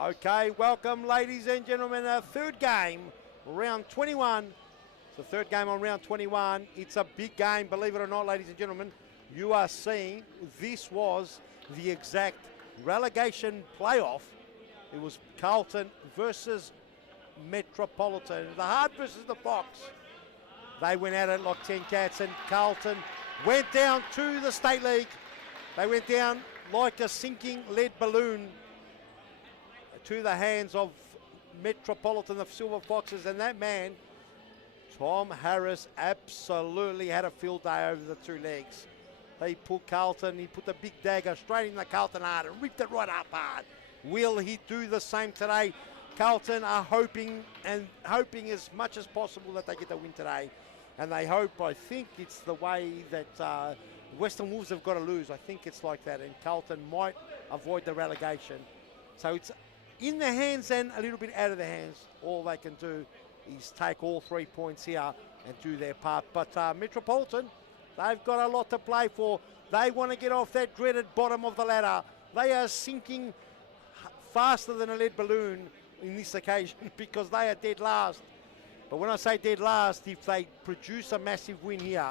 Okay, welcome ladies and gentlemen, our third game, round 21. It's the third game on round 21. It's a big game, believe it or not, ladies and gentlemen. You are seeing this was the exact relegation playoff. It was Carlton versus Metropolitan. The Heart versus the Fox. They went at it like 10 cats, and Carlton went down to the State League. They went down like a sinking lead balloon to the hands of Metropolitan, the Silver Foxes, and that man, Tom Harris, absolutely had a field day over the two legs. He put Carlton, he put the big dagger straight in the Carlton heart and ripped it right up hard. Will he do the same today? Carlton are hoping as much as possible that they get the win today. And they hope, I think it's the way that Western Wolves have got to lose. I think it's like that, and Carlton might avoid the relegation. So it's in their hands and a little bit out of their hands. All they can do is take all 3 points here and do their part. But Metropolitan, they've got a lot to play for. They want to get off that dreaded bottom of the ladder. They are sinking faster than a lead balloon in this occasion because they are dead last. But when I say dead last, if they produce a massive win here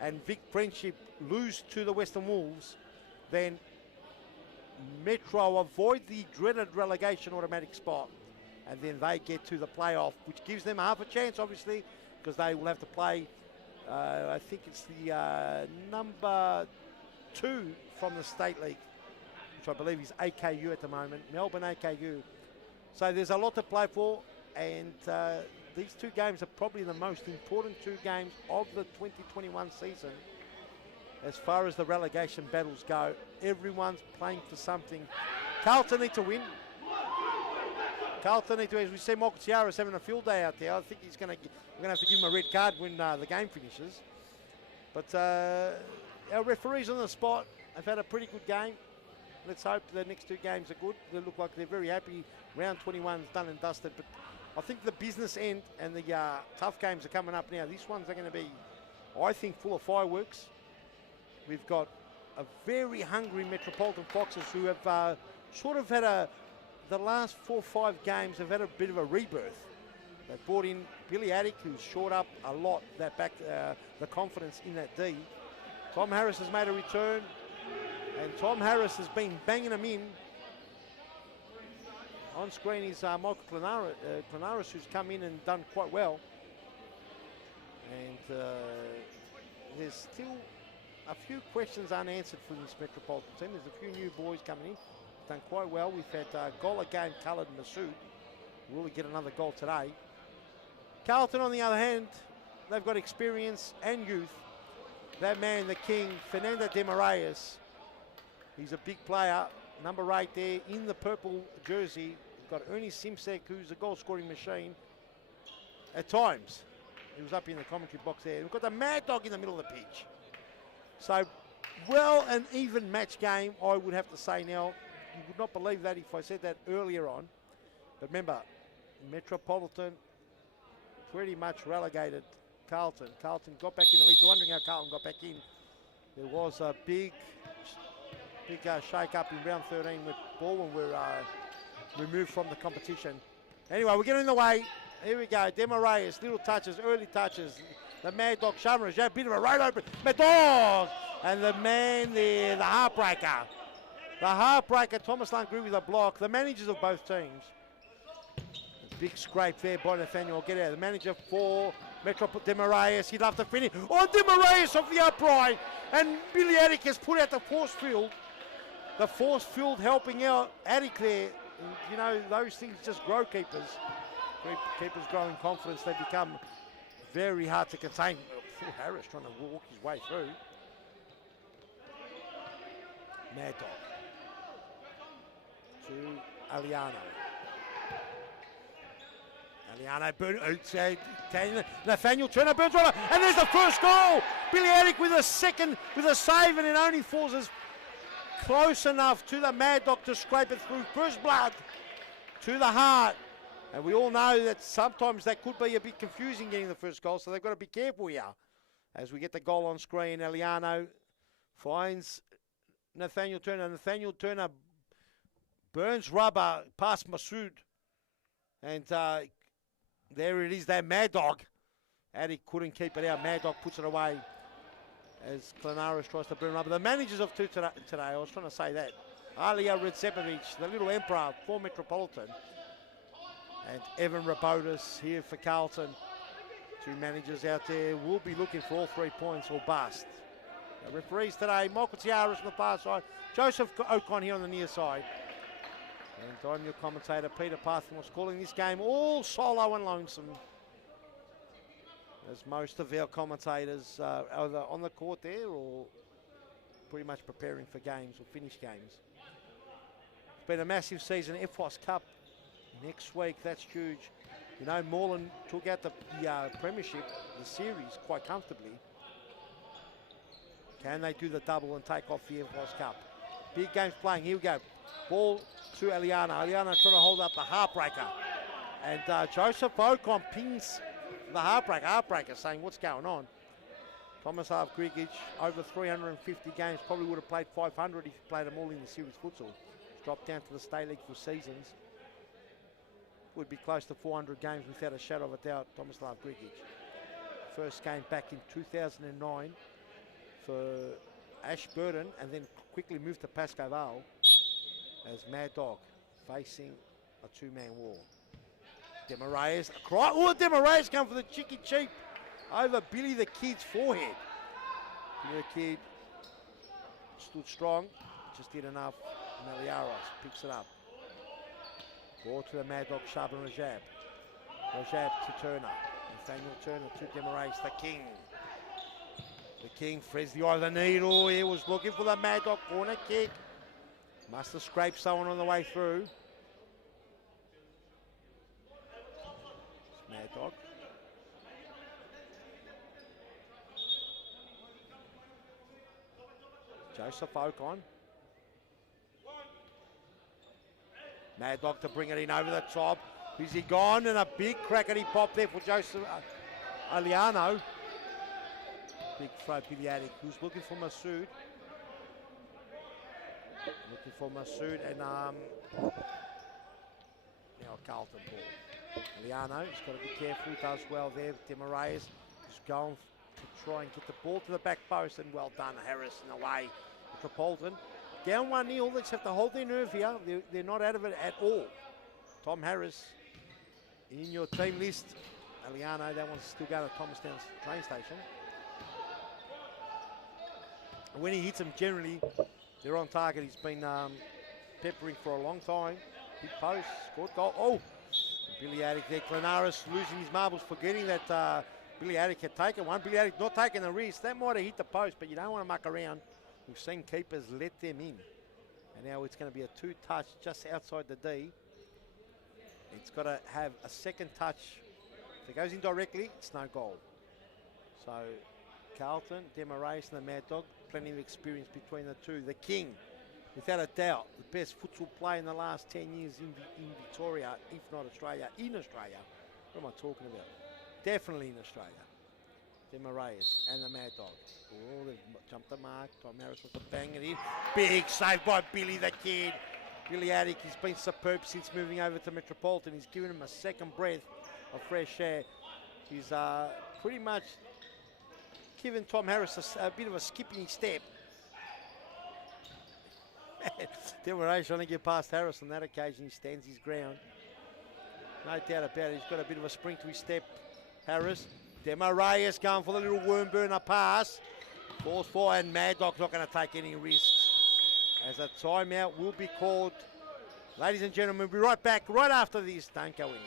and Vic Friendship lose to the Western Wolves, then Metro avoid the dreaded relegation automatic spot, and then they get to the playoff, which gives them half a chance, obviously, because they will have to play, I think it's the number 2 from the State League, which I believe is AKU at the moment, Melbourne AKU. So there's a lot to play for, and these two games are probably the most important two games of the 2021 season. As far as the relegation battles go, everyone's playing for something. Carlton need to win. Carlton need to win. As we see, Michael Tiara's having a field day out there. I think we're going to have to give him a red card when the game finishes. But our referees on the spot have had a pretty good game. Let's hope the next two games are good. They look like they're very happy. Round 21 is done and dusted. But I think the business end and the tough games are coming up now. These ones are going to be, I think, full of fireworks. We've got a very hungry Metropolitan Foxes who have sort of had the last 4 or 5 games have had a bit of a rebirth. They brought in Billy Attic, who's shored up a lot that back the confidence in that D. Tom Harris has made a return, and Tom Harris has been banging them in. On screen is Michael Planaris, who's come in and done quite well. And there's still a few questions unanswered for this Metropolitan team. There's a few new boys coming in, done quite well. We've had goal again, Khaled Masood. Will we get another goal today? Carlton, on the other hand, they've got experience and youth. That man, the king, Fernando de Moraes, he's a big player. Number 8 there in the purple jersey. We've got Ernie Simsek, who's a goal-scoring machine at times. He was up in the commentary box there. We've got the Mad Dog in the middle of the pitch. So, well, an even match game, I would have to say now. You would not believe that if I said that earlier on. But remember, Metropolitan pretty much relegated Carlton. Carlton got back in the league. You're wondering how Carlton got back in. There was a big shake-up in round 13 with Baldwin were removed from the competition. Anyway, we're getting in the way. Here we go. Demoraeus, little touches, early touches. The Mad Dog Shamraj, a bit of a road open. Mad Dog! And the man there, the Heartbreaker. The Heartbreaker, Thomastown grew with a block. The managers of both teams. A big scrape there by Nathaniel. Get out. The manager for Metropolitan, Demoraeus. He'd love to finish. Oh, Demoraeus off the upright. And Billy Attic has put out the force field. The force field helping out Attic there. And, you know, those things just grow keepers. Keepers grow in confidence. They become very hard to contain. Harris trying to walk his way through. Mad Dog. To Aliano. Nathaniel Turner burns right up, and there's the first goal. Billy Attic with a second, with a save, and it only falls as close enough to the Mad Dog to scrape it through. First blood to the heart. And we all know that sometimes that could be a bit confusing getting the first goal, so they've got to be careful here. As we get the goal on screen, Eliano finds Nathaniel Turner. Nathaniel Turner Burns rubber past Masood. And there it is, that Mad Dog. Addy couldn't keep it out. Mad Dog puts it away as Klanaris tries to burn rubber. The managers of two today, I was trying to say that. Alia Redzepovic, the little emperor for Metropolitan. And Evan Rabotis here for Carlton. Two managers out there will be looking for all 3 points or bust. The referees today, Michael Tiaras on the far side, Joseph Ocon here on the near side. And I'm your commentator, Peter Partham, was calling this game all solo and lonesome. As most of our commentators are either on the court there or pretty much preparing for games or finish games. It's been a massive season. FOS Cup next week, that's huge. You know, Moreland took out the premiership, the series, quite comfortably. Can they do the double and take off the FOS Cup? Big games playing. Here we go. Ball to Eliana. Eliana trying to hold up the heartbreaker. And Joseph Ocon pings the heartbreaker. Heartbreaker saying, what's going on? Tomislav Grigic, over 350 games, probably would have played 500 if he played them all in the series futsal. He's dropped down to the State League for seasons. Would be close to 400 games without a shadow of a doubt, Tomislav Grigic. First game back in 2009 for Ashburton, and then quickly moved to Pascoe Vale as Mad Dog facing a two-man war. Demaraes, Demaraes come for the cheeky cheap over Billy the Kid's forehead. Billy the Kid stood strong, just did enough. Meliaros picks it up. Ball to the Mad Dog, Shaban Rajab. Rajab to Turner. Nathaniel Turner to Demaraes, the King. The King threads the eye of the needle. He was looking for the Mad Dog corner kick. Must have scraped someone on the way through. It's Mad Dog. Joseph Ocon. Mad Dog to bring it in over the top. Is he gone? And a big crackety pop there for Joseph Aliano. Big throw, Biliatic, who's looking for Masood. Looking for Masood and now Carlton ball. Aliano, he's got to be careful, does well there. Demaraes is going to try and get the ball to the back post, and well done, Harrison away. Metropolitan. Down 1-0, they just have to hold their nerve here. They're not out of it at all. Tom Harris in your team list. Aliano, that one's still going to Thomastown train station. When he hits them, generally, they're on target. He's been peppering for a long time. Big post, scored goal. Oh, Billy Attic there. Klanaris losing his marbles, forgetting that Billy Attic had taken one. Billy Attic not taking the risk. That might have hit the post, but you don't want to muck around. We've seen keepers let them in. And now it's going to be a two-touch just outside the D. It's got to have a second touch. If it goes in directly, it's no goal. So Carlton, Demaraes and the Mad Dog, plenty of experience between the two. The King, without a doubt, the best futsal player in the last 10 years in Victoria, if not Australia. In Australia. What am I talking about? Definitely in Australia. Demaraes and the Mad Dog. Oh, they've jumped the mark. Tom Harris was to bang it in. Big save by Billy the Kid. Billy Attic, he's been superb since moving over to Metropolitan. He's given him a second breath of fresh air. He's pretty much given Tom Harris a bit of a skipping step. Demaraes trying to get past Harris on that occasion. He stands his ground. No doubt about it. He's got a bit of a spring to his step, Harris. Demaraes going for the little worm burner pass. Falls for, and Mad Dog's not going to take any risks. As a timeout will be called. Ladies and gentlemen, we'll be right back right after this. Don't go anywhere.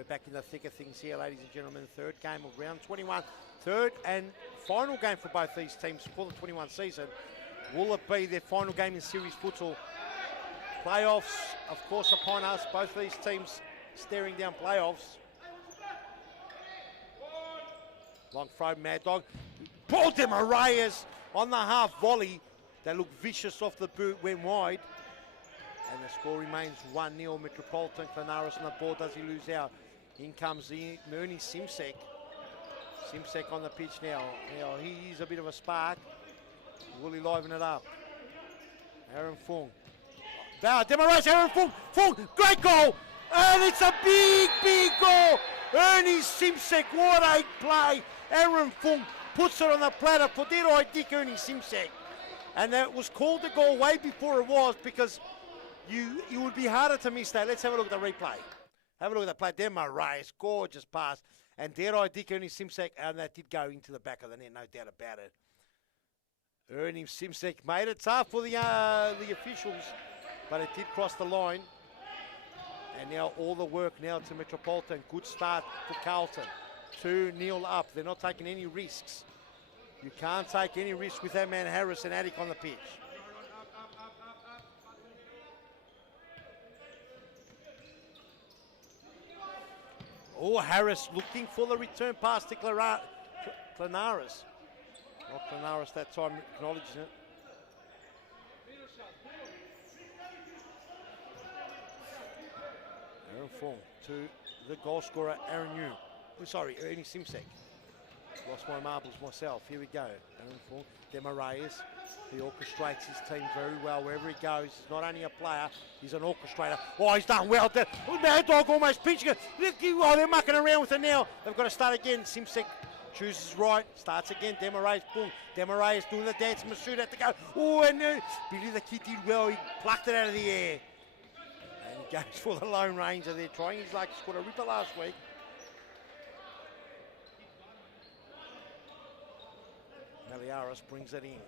we're back in the thick of things here, ladies and gentlemen. Third game of round 21. Third and final game for both these teams for the 21 season. Will it be their final game in series futsal? Playoffs, of course, upon us. Both these teams staring down playoffs. Long throw, Mad Dog. Paul Demarayas on the half volley. They look vicious off the boot, went wide. And the score remains 1-0. Metropolitan, Clanaris on the board. Does he lose out? In comes Ernie Simsek. Simsek on the pitch now. Now he's a bit of a spark. Will he liven it up? Aaron Fung. Demarayas, Aaron Fung. Fung, great goal! And it's a big, big goal! Ernie Simsek, what a play! Aaron Fung puts it on the platter for dead-eye Dick Ernie Simsek. And that was called a goal way before it was, because you would be harder to miss that. Let's have a look at the replay. Have a look at that play. Demarayas, gorgeous pass. And dead-eye Dick Ernie Simsek, and that did go into the back of the net, no doubt about it. Ernie Simsek made it tough for the officials, but it did cross the line. And now all the work now to Metropolitan. Good start for Carlton. 2-0 up. They're not taking any risks. You can't take any risks with that man Harris and Attic on the pitch. Oh, Harris looking for the return pass to Clanaris. Not Clanaris that time, acknowledging it. Aaron Fong to the goal scorer, Aaron Yu. Oh, sorry, Ernie Simsek. Lost my marbles myself. Here we go. Aaron Fong, Demarayas. He orchestrates his team very well wherever he goes. He's not only a player, he's an orchestrator. Oh, he's done well. Mad Dog almost pinching it. Oh, they're mucking around with it now. They've got to start again. Simsek chooses right, starts again. Demarayas, boom. Demarayas doing the dance. Masood had to go. Oh, and Billy the Kid did well. He plucked it out of the air. And he goes for the Lone Ranger there, trying his luck. He scored a ripper last week. Maliaros brings it in.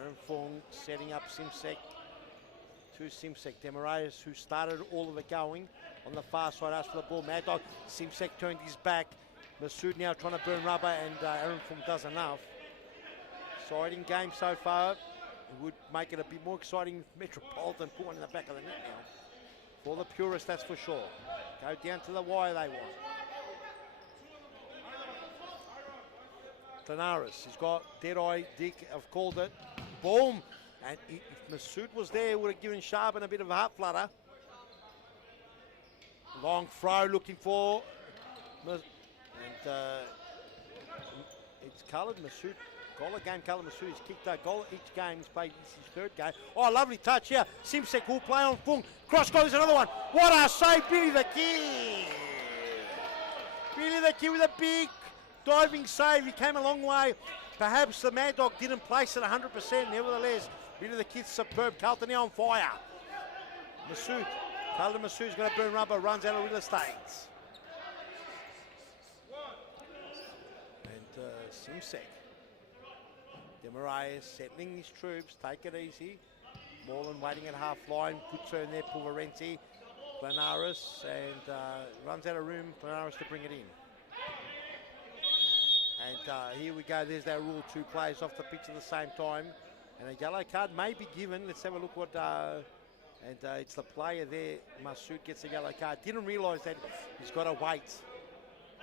Aaron Fong setting up Simsek to Simsek. Demarayas, who started all of it going on the far side, asked for the ball. Mad Dog, Simsek turned his back. Masood now trying to burn rubber, and Aaron Fong does enough. Exciting game so far. It would make it a bit more exciting if Metropolitan put one in the back of the net now. For the purists, that's for sure. Go down to the wire they want. Clanaris, he's got Dead-Eye Dick, I've called it. Boom! And if Masood was there, he would have given Sharpen a bit of a heart flutter. Long throw looking for... And it's coloured Masood. Goal a game, coloured Masood. He's kicked a goal each game. He's played his third game. Oh, lovely touch here. Simsek will play on Fung. Cross goes another one. What a save, Billy the Kid! Billy the Kid with a big diving save. He came a long way. Perhaps the Mad Dog didn't place it 100%. Nevertheless, Billy the Kid's superb. Carlton now on fire. Masood. Carlton Masood's going to burn rubber. Runs out of real estate. And Simsek. Demarayas settling his troops. Take it easy. Moreland waiting at half line. Good turn there. Pulverenti. Clanaris. And runs out of room. Clanaris to bring it in. And here we go, there's that rule, 2 players off the pitch at the same time. And a yellow card may be given. Let's have a look what, it's the player there, Masood gets a yellow card. Didn't realise that he's got to wait.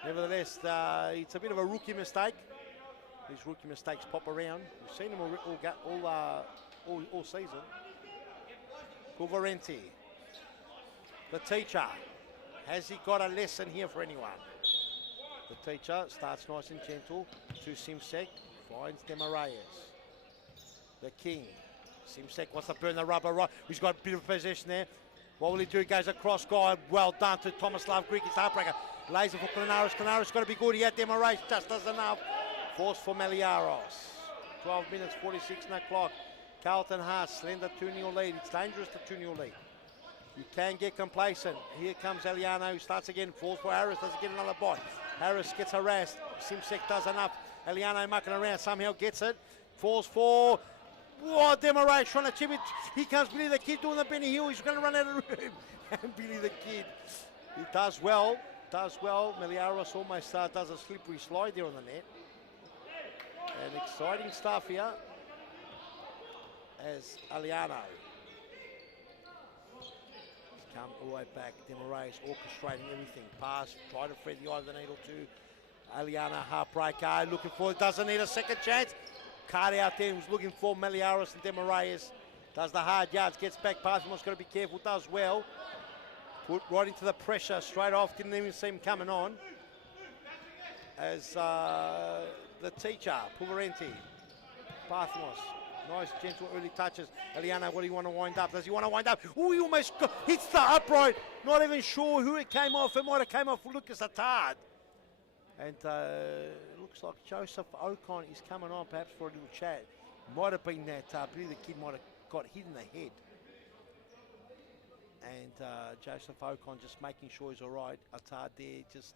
Nevertheless, it's a bit of a rookie mistake. These rookie mistakes pop around. We've seen them all season. Pulverenti, the teacher. Has he got a lesson here for anyone? The teacher starts nice and gentle to Simsek, finds Demarayas. The King. Simsek wants to burn the rubber right. He's got a bit of possession there. What will he do? Goes across guy. Well done to Thomastown. Greek, it's heartbreaker. Lays it for Clanaris. Clanaris got to be good. He had Demarayas, just does enough. Force for Maliaros. 12 minutes, 46 on the clock. Carlton Haas, slender 2-0 lead. It's dangerous, the 2-0 lead. You can get complacent. Here comes Eliano, who starts again. Falls for Harris, doesn't get another bite. Harris gets harassed. Simsek does enough. Eliano mucking around, somehow gets it. Falls for... Oh, Demarayas trying to chip it. Here comes Billy the Kid doing the Benny Hill. He's going to run out of room. And Billy the Kid, he does well. does well. Meliaros almost does a slippery slide there on the net. And exciting stuff here as Aliano come all the way back. Demarais orchestrating everything. Pass, try to thread the eye of the needle to Aliana. Heartbreaker looking for it. Doesn't need a second chance. Card out there. He was looking for Meliaros and Demarais. Does the hard yards. Gets back. Parthemon's got to be careful. Does well. Put right into the pressure straight off. Didn't even see him coming on. As the teacher, Pulverenti. Parthemos. Nice, gentle early touches. Eliana, what do you want to wind up? Does he want to wind up? Oh, he almost hits the upright. Not even sure who it came off. It might have came off Lucas Attard. And it looks like Joseph Ocon is coming on perhaps for a little chat. Might have been that, I believe the kid might have got hit in the head. And Joseph Ocon just making sure he's all right. Attard there just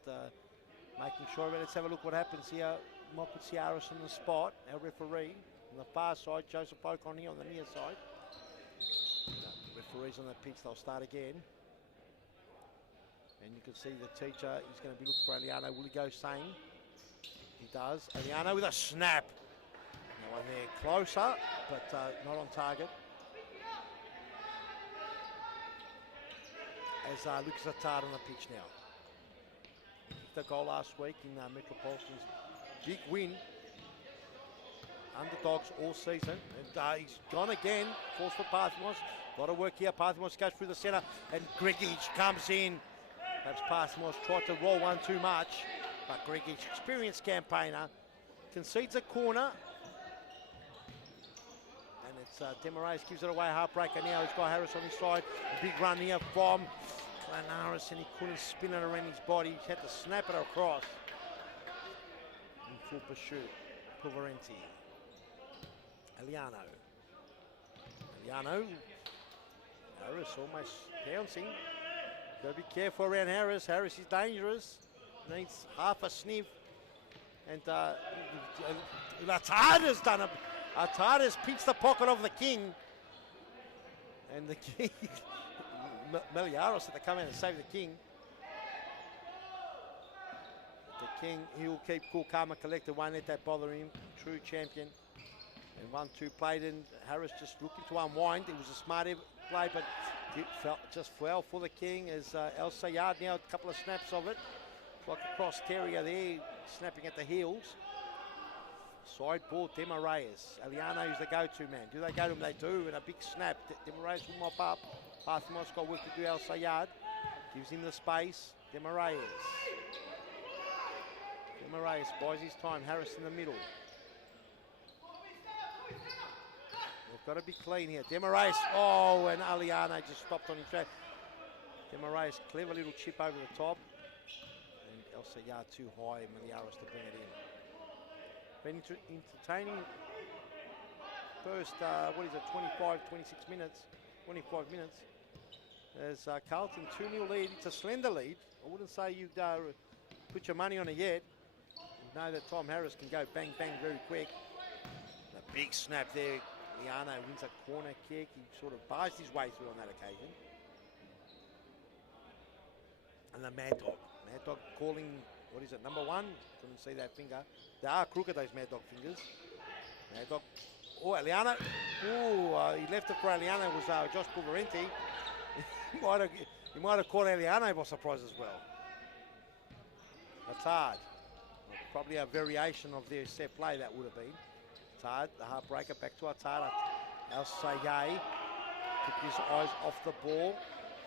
making sure of it. Let's have a look what happens here. Michael Ciaris on the spot, our referee. On the far side, Joseph Ocon here on the near side. Referees on the pitch, they'll start again. And you can see the teacher is going to be looking for Aliano. Will he go sane? He does. Aliano with a snap. No one there, closer, but not on target. As Lucas Attard on the pitch now. The goal last week in Metropolitan's big win. Underdogs all season, and he's gone again. Force for Parthemos. A lot of work here. Parthemos goes through the centre, and Gregic comes in. Perhaps Parthemos tried to roll one too much, but Gregic, experienced campaigner, concedes a corner. And it's Demarais gives it away. Heartbreaker now. He's got Harris on his side. A big run here from Clanaris, and he couldn't spin it around his body. He had to snap it across. In full pursuit. Pulverenti. Aliano. Harris almost bouncing. Got to be careful around Harris. Harris is dangerous. Needs half a sniff. And Attard done it. Attard has pinched the pocket of the king. And the king, Meliaros had to come in and save the king. The king, he'll keep cool, calm and collected. Won't let that bother him. True champion. And 1-2 played in. Harris just looking to unwind. It was a smart play, but it just fell for the king as El Sayad now, a couple of snaps of it. Like a cross terrier there, snapping at the heels. Side ball, Demarais. Aliano is the go-to man. Do they go to him? They do, and a big snap. Demarais will mop up. Parthemos got work to do. El Sayad gives him the space. Demarais buys his time. Harris in the middle. They've got to be clean here. Demarais. Oh, and Aliano just stopped on his track. Demarais, clever little chip over the top. And El Sayad too high, and Meliaros to bring it in. Been entertaining first, 25 minutes. As Carlton 2-0 lead. It's a slender lead. I wouldn't say you'd put your money on it yet. You know that Tom Harris can go bang, bang very quick. A big snap there. Liano wins a corner kick. He sort of barged his way through on that occasion. And the Mad Dog. Mad Dog calling, what is it, number one? Couldn't see that finger. They are crooked, those Mad Dog fingers. Mad Dog. Oh, Aliano. Oh, he left it for Aliano. It was Josh Pulverenti. he might have caught Aliano by surprise as well. That's hard. Probably a variation of their set play that would have been. Attard, the heartbreaker, back to Attard. El Sayay took his eyes off the ball,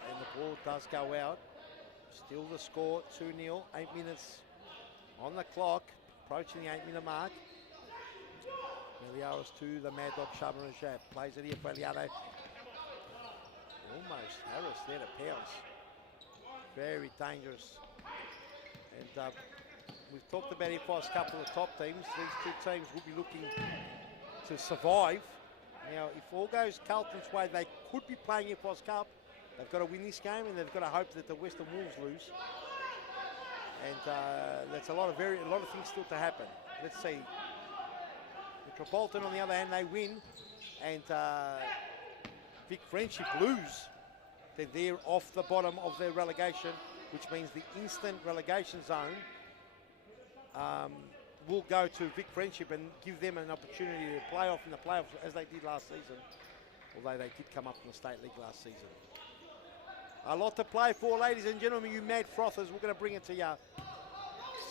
and the ball does go out. Still the score, 2-0, 8 minutes on the clock, approaching the 8-minute mark. Meliaros to the Mad Dog Chabanajab, plays it here for Eliano. Almost Harris there to pounce. Very dangerous. And we've talked about FI's Cup for the top teams. These two teams will be looking to survive. Now, if all goes Carlton's way, they could be playing FI's Cup. They've got to win this game, and they've got to hope that the Western Wolves lose. And that's a lot of things still to happen. Let's see. Metropolitan, on the other hand, they win, and Vic Friendship lose. They're there off the bottom of their relegation which means the instant relegation zone will go to Vic Friendship and give them an opportunity to play off in the playoffs as they did last season, although they did come up from the State League last season. A lot to play for, ladies and gentlemen, you Mad Frothers. We're going to bring it to you.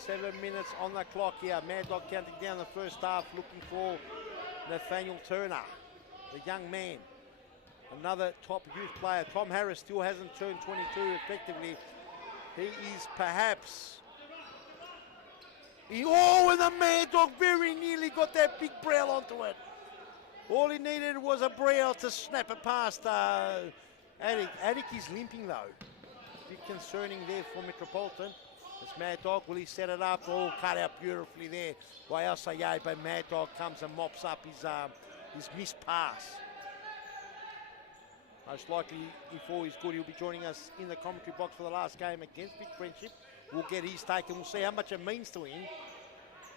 7 minutes on the clock here. Mad Dog counting down the first half, looking for Nathaniel Turner, the young man. Another top youth player. Tom Harris still hasn't turned 22 effectively. He is perhaps... and the Mad Dog very nearly got that big braille onto it. All he needed was a braille to snap it past Attic. Attic is limping though. A bit concerning there for Metropolitan. It's Mad Dog. Will he set it up? All cut out beautifully there by Alsaye, but Mad Dog comes and mops up his missed pass. Most likely, if all is good, he'll be joining us in the commentary box for the last game against Big Friendship. We'll get his take and we'll see how much it means to him.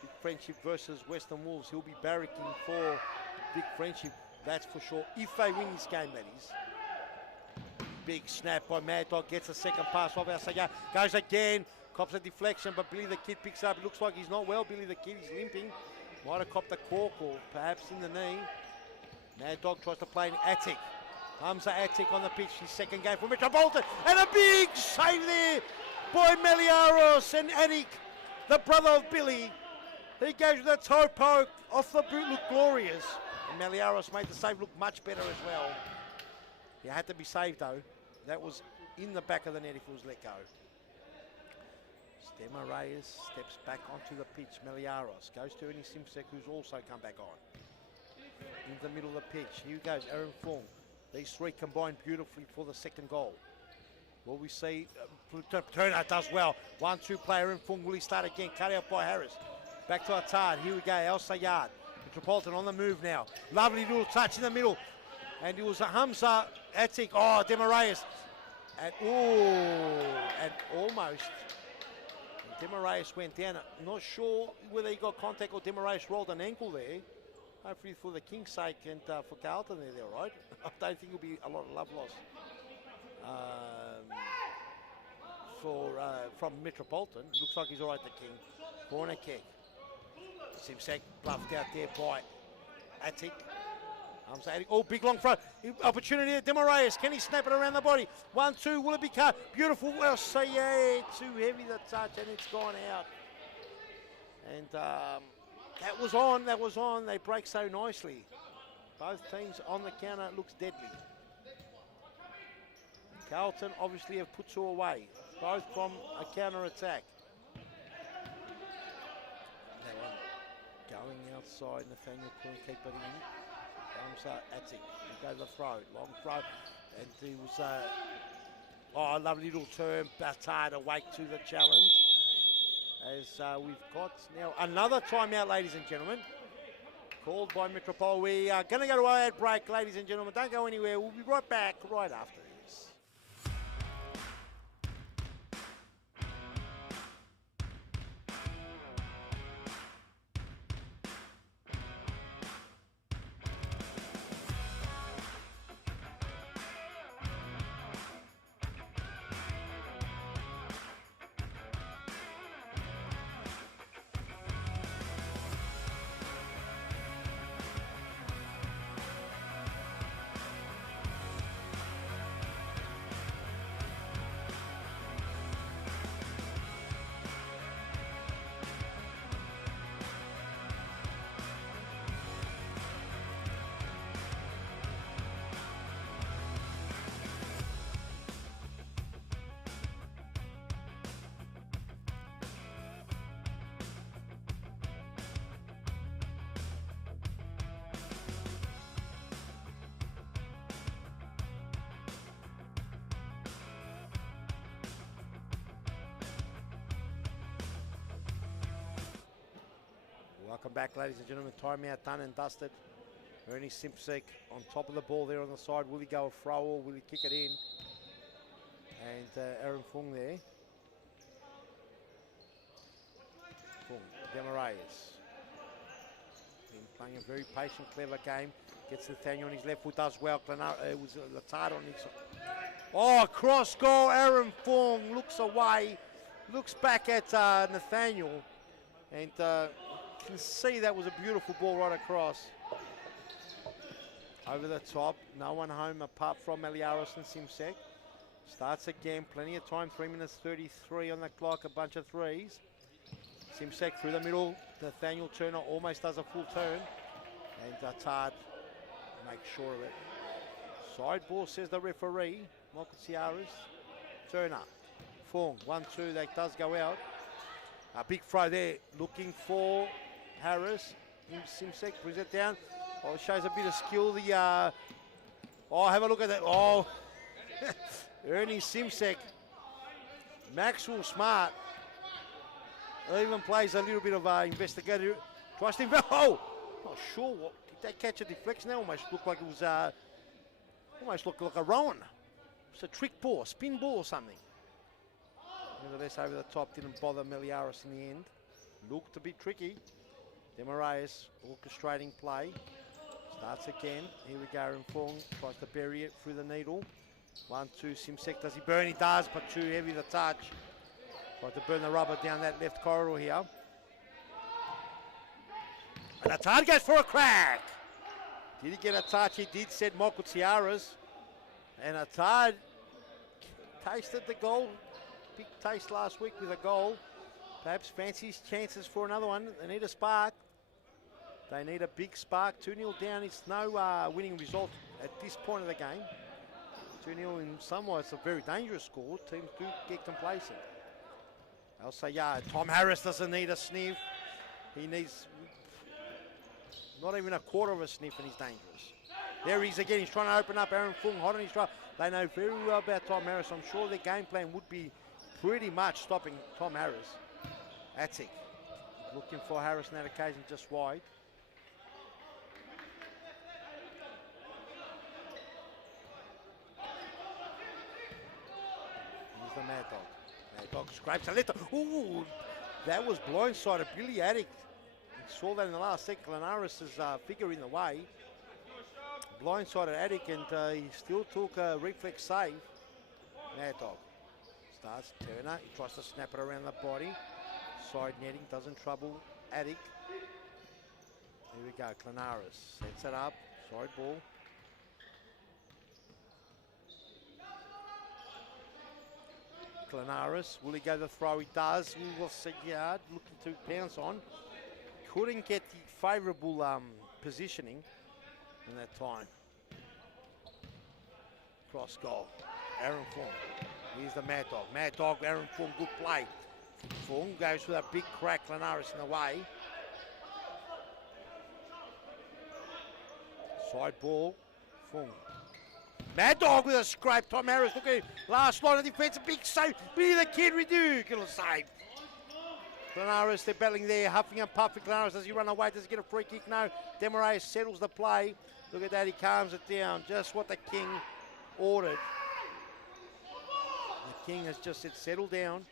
Big Friendship versus Western Wolves. He'll be barracking for Big Friendship, that's for sure. If they win this game, that is. Big snap by Mad Dog, gets a second pass off Alsaye. Goes again, cops a deflection, but Billy the Kid picks up. It looks like he's not well. Billy the Kid is limping. Might have copped a cork or perhaps in the knee. Mad Dog tries to play in Attic. Hamza Attic on the pitch, his second game for Metropolitan. And a big save there by Meliaros and Attic, the brother of Billy. He goes with a toe poke off the boot, looked glorious. And Meliaros made the save look much better as well. He had to be saved though. That was in the back of the net if it was let go. Stemma Reyes steps back onto the pitch. Meliaros goes to Ernie Simsek, who's also come back on. In the middle of the pitch, here goes Aaron Fung. These three combined beautifully for the second goal. Will we see Turner does well. 1-2 player Aaron Fung. Will he start again? Cut out by Harris. Back to Attard. Here we go. El Sayad. Metropolitan on the move now. Lovely little touch in the middle. And it was a Hamza Attic. Oh, Demarayas. And almost. And Demarayas went down. Not sure whether he got contact or Demarayas rolled an ankle there. Hopefully for the King's sake and for Carlton they're all right. I don't think it'll be a lot of love loss from Metropolitan. Looks like he's all right, the King. Corner kick. Simsek bluffed out there by Attic. Oh, big long front. Opportunity there. Demarayas. Can he snap it around the body? 1-2. Will it be cut? Beautiful. Well, say yeah. Too heavy the touch and it's gone out. And that was on. That was on. They break so nicely. Both teams on the counter. It looks deadly. Carlton obviously have put two away. Both from a counter attack. Going outside, Nathaniel couldn't keep it in. Attic, he go to the throw, long throw, and he was, a lovely little turn, Batard awake to the challenge. As we've got now another timeout, ladies and gentlemen, called by Metropole. We are going to go to our ad break, ladies and gentlemen. Don't go anywhere. We'll be right back right after this. Welcome back, ladies and gentlemen. Timeout done and dusted. Ernie Simpsek on top of the ball there on the side. Will he go a throw or will he kick it in? And Aaron Fung there. Fung, Demarayas. Been playing a very patient, clever game. Gets Nathaniel on his left foot, does well. It was Latard on his Oh, cross goal. Aaron Fong looks away, looks back at Nathaniel, and can see that was a beautiful ball right across. Over the top, no one home apart from Eliaros and Simsek. Starts again, plenty of time, 3 minutes 33 on the clock, a bunch of threes. Simsek through the middle, Nathaniel Turner almost does a full turn, and Tard makes sure of it. Side ball, says the referee. Michael Ciaras, Turner, Fong, 1-2, that does go out. A big throw there, looking for Harris. Simsek brings it down. Oh, shows a bit of skill. Oh, have a look at that. Oh, Ernie Simsek. Maxwell Smart even plays a little bit of investigator. Tries to invest. Oh, not sure what. Did that catch a deflection? That almost looked like it was, almost looked like a Rowan. It's a trick ball, spin ball or something. Nevertheless, over the top, didn't bother Meliaris in the end. Looked a bit tricky. Demaraeus orchestrating play. Starts again. Here we go. And Fong tries to bury it through the needle. 1-2. Simsek, does he burn? He does, but too heavy the touch. Tried to burn the rubber down that left corridor here. And Atard goes for a crack. Did he get a touch? He did, said Michael Ciaras. And Atard tasted the goal. Big taste last week with a goal. Perhaps fancies chances for another one. They need a spark. They need a big spark. 2-0 down. It's no winning result at this point of the game. 2-0 in some ways, it's a very dangerous score. Teams do get complacent. I'll say, yeah, Tom Harris doesn't need a sniff. He needs not even a quarter of a sniff and he's dangerous. There he is again. He's trying to open up. Aaron Fung hot on his drive. They know very well about Tom Harris. I'm sure their game plan would be pretty much stopping Tom Harris. Attic looking for Harris on that occasion, just wide. Here's the Mad Dog. Mad Dog scrapes a little. Ooh, that was blindsided. Billy Attic. We saw that in the last second. Linares' figure in the way. Blindsided Attic, and he still took a reflex save. Mad Dog starts Turner. He tries to snap it around the body. Side netting doesn't trouble Attic. Here we go. Clanaris sets it up. Side ball. Clanaris, will he go the throw? He does. We will see yard looking to pounce on. Couldn't get the favourable positioning in that time. Cross goal. Aaron Fung. Here's the Mad Dog. Mad Dog, Aaron Fung, good play. Fung goes with a big crack. Linares in the way. Side ball. Fung. Mad Dog with a scrape. Tom Harris, look at him. Last line of defence, a big save. Billy the Kid, ridiculous save. Linares, they're battling there, huffing and puffing. Linares, does he run away? Does he get a free kick? No. Demaraeus settles the play. Look at that, he calms it down. Just what the King ordered. The King has just said, settle down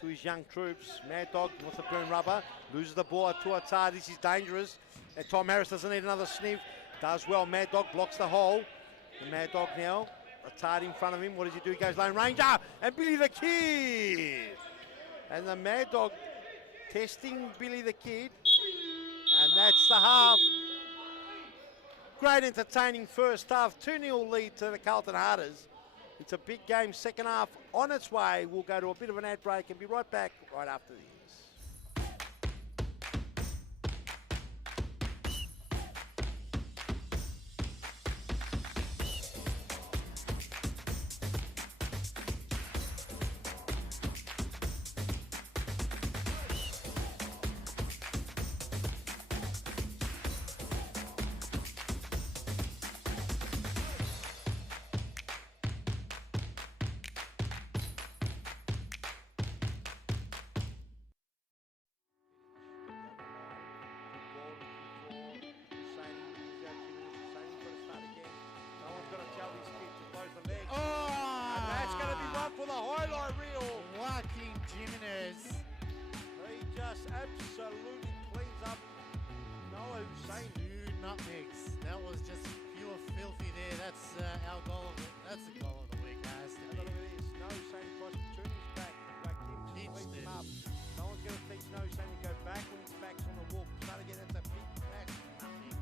to his young troops. Mad Dog wants to burn rubber. Loses the ball to Atard. This is dangerous. And Tom Harris doesn't need another sniff. Does well. Mad Dog blocks the hole. The Mad Dog now. Atard in front of him. What does he do? He goes lone ranger. And Billy the Kid. And the Mad Dog testing Billy the Kid. And that's the half. Great entertaining first half. 2-0 lead to the Carlton Hearters. It's a big game. Second half on its way. We'll go to a bit of an ad break and be right back right after this. Absolutely cleans up Noah Hussein. 2 nutmegs. That was just pure filthy there. That's our goal. That's the goal of the week. Fantastic. Have a look at this. No Saint Cross turn his back. Kim just beats him up. Someone's going to teach No Saint to go back when his back's on the wall. Start again. That's a big match. Nothing.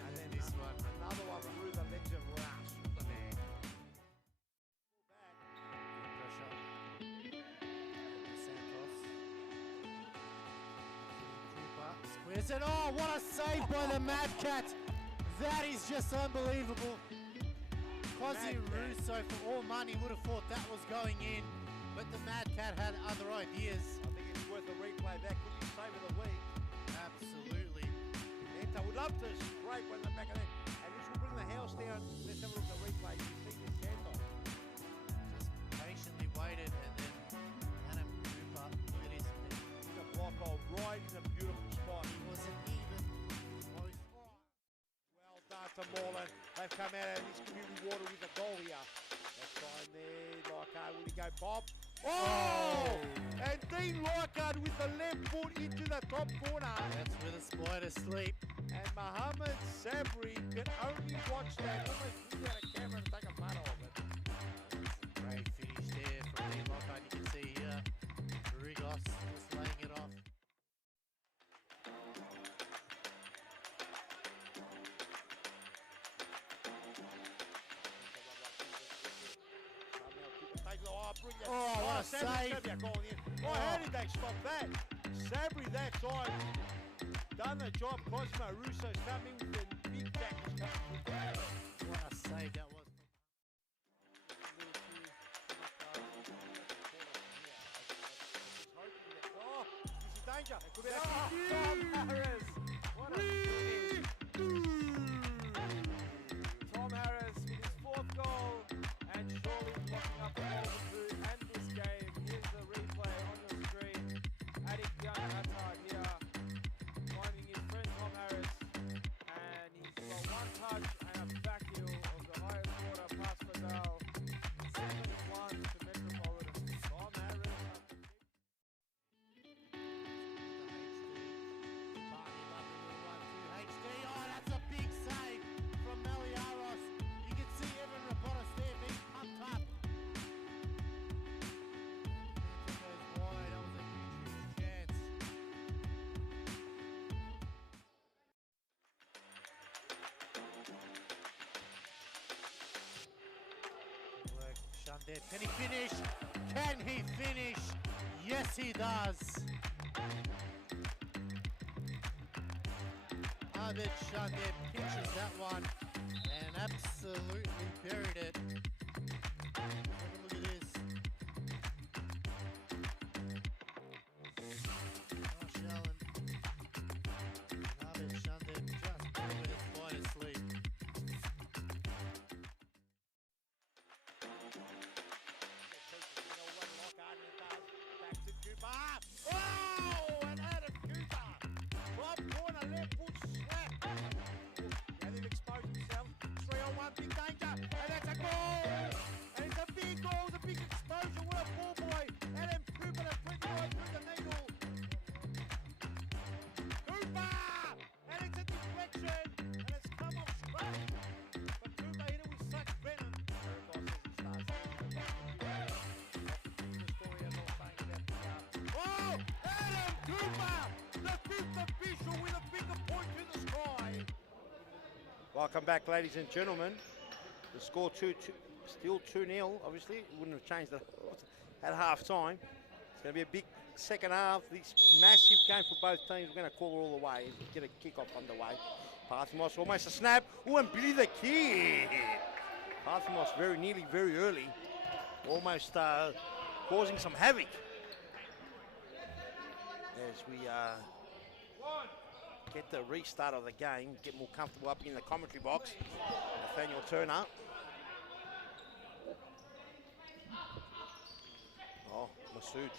And then this one. Another one through the legs of Rush. Superman. Back. Pressure. Santos. Cooper squares it. Oh, what a save by the Mad Cat. That is just unbelievable. Cosy Russo, for all money, would have thought that was going in, but the Mad Cat had other ideas. I think it's worth a replay. That could be save of the week. Absolutely. I would love to scrape one in the back of that. And this will bring the house down. Let's have a look at the replay. You see this Santos. Just patiently waited, and then Adam Cooper, look at his head. He's a block goal right in a beautiful spot. He wasn't even close. Well done to Moreland. They've come out of this community water with a goal here. That's fine there. Leichhardt, will he go Bob? Oh! And Dean Leichhardt with the left foot into the top corner. That's where the spider sleep. And Mohammed Sabri can only watch that. Almost pulled out a camera to take a photo of it. Great finish there from Dean Leichhardt. You can see here, Rigos just laying it off. Oh, what a save. Oh, how did they stop that? Sabri that side. Done the job. Cosmo Russo's coming with the big tackles coming through. What a save that was. Oh, this is danger. It could be Tom Harris. What a finish. Tom Harris with his 4th goal and surely locking up the Golden and this game. Here's the replay on your screen. Adik Young here, finding his friend Tom Harris, and he's got one touch and a back heel of the highest order past Futsal. 7-1 to Metropolitan. Tom Harris. Oh, that's a big save from Meliaros. You can see Evan Raponis there being pumped up. That goes wide. That was a huge chance. Good work, Shandeb. Can he finish? Can he finish? Yes, he does. Ahmed Shandeb pinches that one and absolutely buried it. Have a look at this. Josh Allen. Ahmed Shandeb just put his fly to sleep. Back to Cooper. Oh, and Adam Cooper. Top corner, left foot slap. And they've exposed themselves. 3-on-1, big danger. And that's a goal. And it's a big goal, it's a big exposure. What a ball boy. Adam Cooper, the 21 through the needle. Cooper! And it's a deflection. And it's come off straight. But Cooper hit it with such venom. Oh, Adam Cooper, the 5th official with a finger point to the sky. Welcome back, ladies and gentlemen. The score still 2-0, obviously. It wouldn't have changed at half time. It's going to be a big second half. This massive game for both teams. We're going to call it all the way. Get a kick-off underway. Parthimos almost a snap. Oh, and Billy the Kid. Parthimos very nearly, very early. Almost causing some havoc. As we get the restart of the game, get more comfortable up in the commentary box. Nathaniel Turner. Oh, Masood.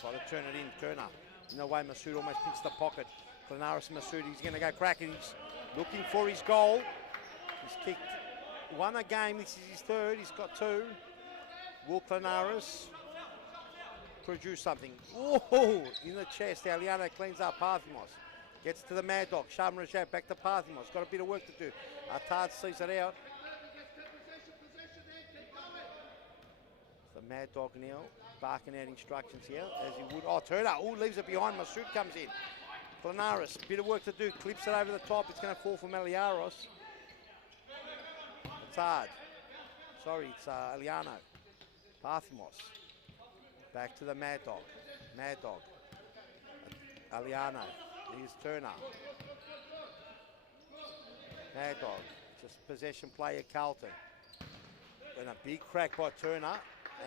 Try to turn it in, Turner. In the way, Masood almost picks the pocket. Clanaris Masood, he's going to go cracking. He's looking for his goal. He's kicked one a game. This is his 3rd. He's got 2. Will Clanaris produce something? Oh, in the chest. Aliana cleans up Parthimos. Gets to the Mad Dog. Sharm Rajab back to Parthimos. Got a bit of work to do. Attard sees it out. Mad Dog now barking out instructions here as he would. Oh, Turner. Oh, leaves it behind. Masood comes in. Planaris, bit of work to do. Clips it over the top. It's going to fall for Meliaros. It's hard. Sorry, it's Eliano. Parthimos. Back to the Mad Dog. Mad Dog. Eliano. Here's Turner. Mad Dog. Just possession player Carlton. And a big crack by Turner.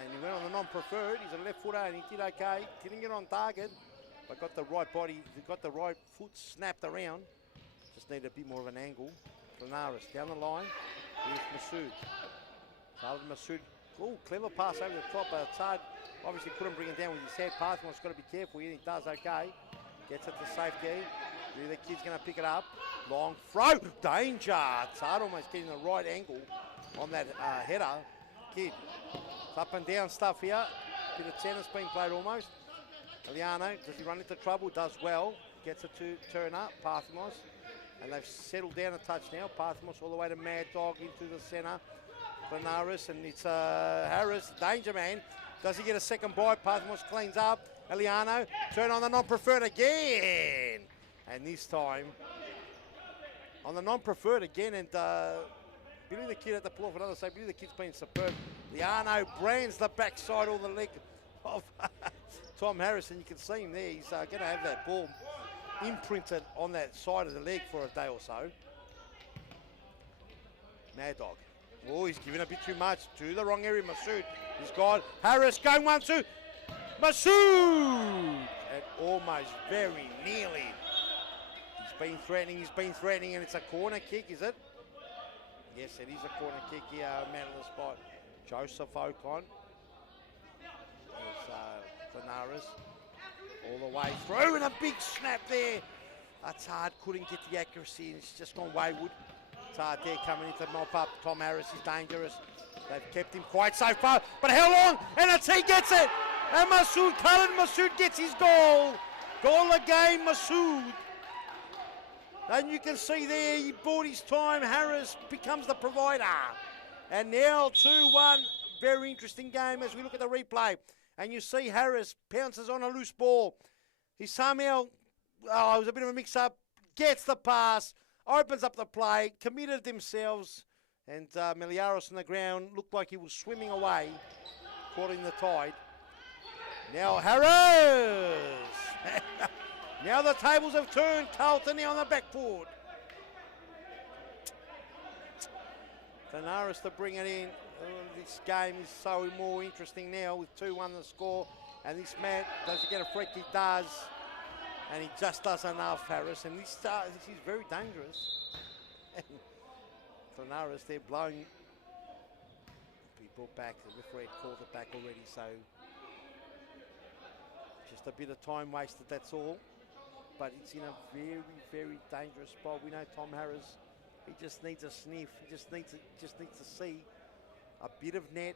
And he went on the non-preferred. He's a left footer and he did okay. Didn't get on target, but got the right body, got the right foot snapped around. Just needed a bit more of an angle. Planaris down the line. Here's Masood. Masood. Oh, clever pass over the top. It's hard. Obviously couldn't bring it down with his head. Parthimont's got to be careful here. He does okay. Gets it to safety. Really, the kid's going to pick it up. Long throw. Danger. It's hard, almost getting the right angle on that header. Kid. It's up and down stuff here. Bit of tennis being played almost. Eliano, does he run into trouble? Does well. Gets it to Turner. Parthimos. And they've settled down a touch now. Parthimos all the way to Mad Dog into the centre. Planaris, and it's Harris, danger man. Does he get a second bite? Parthimos cleans up. Eliano, turn on the non-preferred again. And this time, on the non-preferred again, and Billy the Kid at the pull off another save. Billy the Kid's been superb. Eliano brands the backside or the leg of Tom Harris, and you can see him there. He's going to have that ball imprinted on that side of the leg for a day or so. Mad Dog. Oh, he's giving a bit too much to the wrong area. Masood. He's got Harris going 1-2. Masood! And almost very nearly. He's been threatening, and it's a corner kick, is it? Yes, it is a corner kick here, man on the spot. Joseph Ocon. There's Planaris. All the way through, and a big snap there. That's hard, couldn't get the accuracy, and it's just gone wayward. It's hard there coming into mop up. Tom Harris is dangerous. They've kept him quite so far, but how long? And it's he gets it! And Masood Khalid Masood gets his goal. Goal again, Masood. And you can see there, he bought his time. Harris becomes the provider. And now 2-1. Very interesting game as we look at the replay. And you see Harris pounces on a loose ball. He somehow, it was a bit of a mix-up, gets the pass, opens up the play, committed themselves, and Meliaros on the ground looked like he was swimming away, caught in the tide. Now Harris! Now the tables have turned. Carlton now on the back foot. Planaris to bring it in. This game is so more interesting now with 2-1 the score. And this man, does he get a freak? He does. And he just does enough, Harris. And this is very dangerous. Planaris, they're blowing people back. The referee called it back already, so just a bit of time wasted, that's all. But it's in a very, very dangerous spot. We know Tom Harris, he just needs a sniff. He just needs to see a bit of net,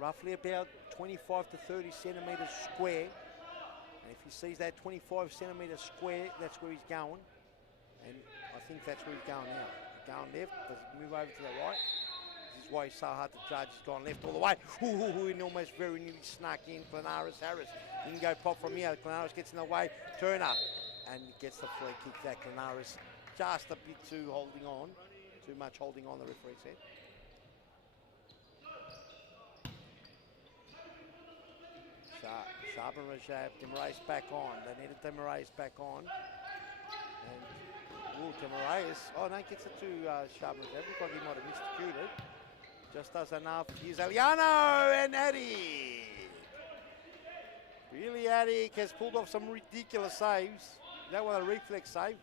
roughly about 25 to 30 centimetres square. And if he sees that 25 centimetres square, that's where he's going. And I think that's where he's going now. Going left, does he move over to the right? This is why he's so hard to judge. He's gone left all the way. And almost very nearly snuck in. Planaris Harris didn't go pop from here. Planaris gets in the way. Turner. And gets the free kick. That Planaris just a bit too holding on. Too much holding on, the referee said. Sharp and Rajab. Demarais back on. They needed Demarais back on. And Demarais. Oh, no, gets it to Sharp and Rajab. Looked like he might have miscued it. Just does enough. Here's Eliano and Addy. Really, Addy has pulled off some ridiculous saves. That was a reflex save.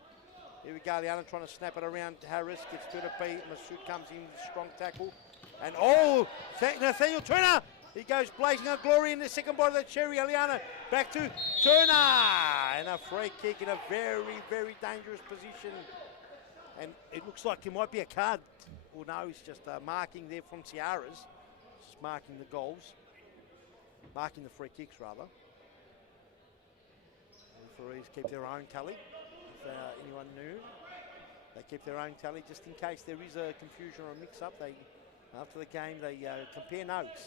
Here we go, Eliano trying to snap it around. Harris gets to the beat. Masood comes in with a strong tackle. And Nathaniel Turner! He goes blazing a glory in the second bite of the cherry. Eliano back to Turner! And a free kick in a very, very dangerous position. And it looks like it might be a card. Well, no, it's just marking there from Ciara's. Just marking the goals. Marking the free kicks, rather. Referees keep their own tally. If anyone knew, they keep their own tally just in case there is a confusion or a mix-up. They, after the game, they compare notes.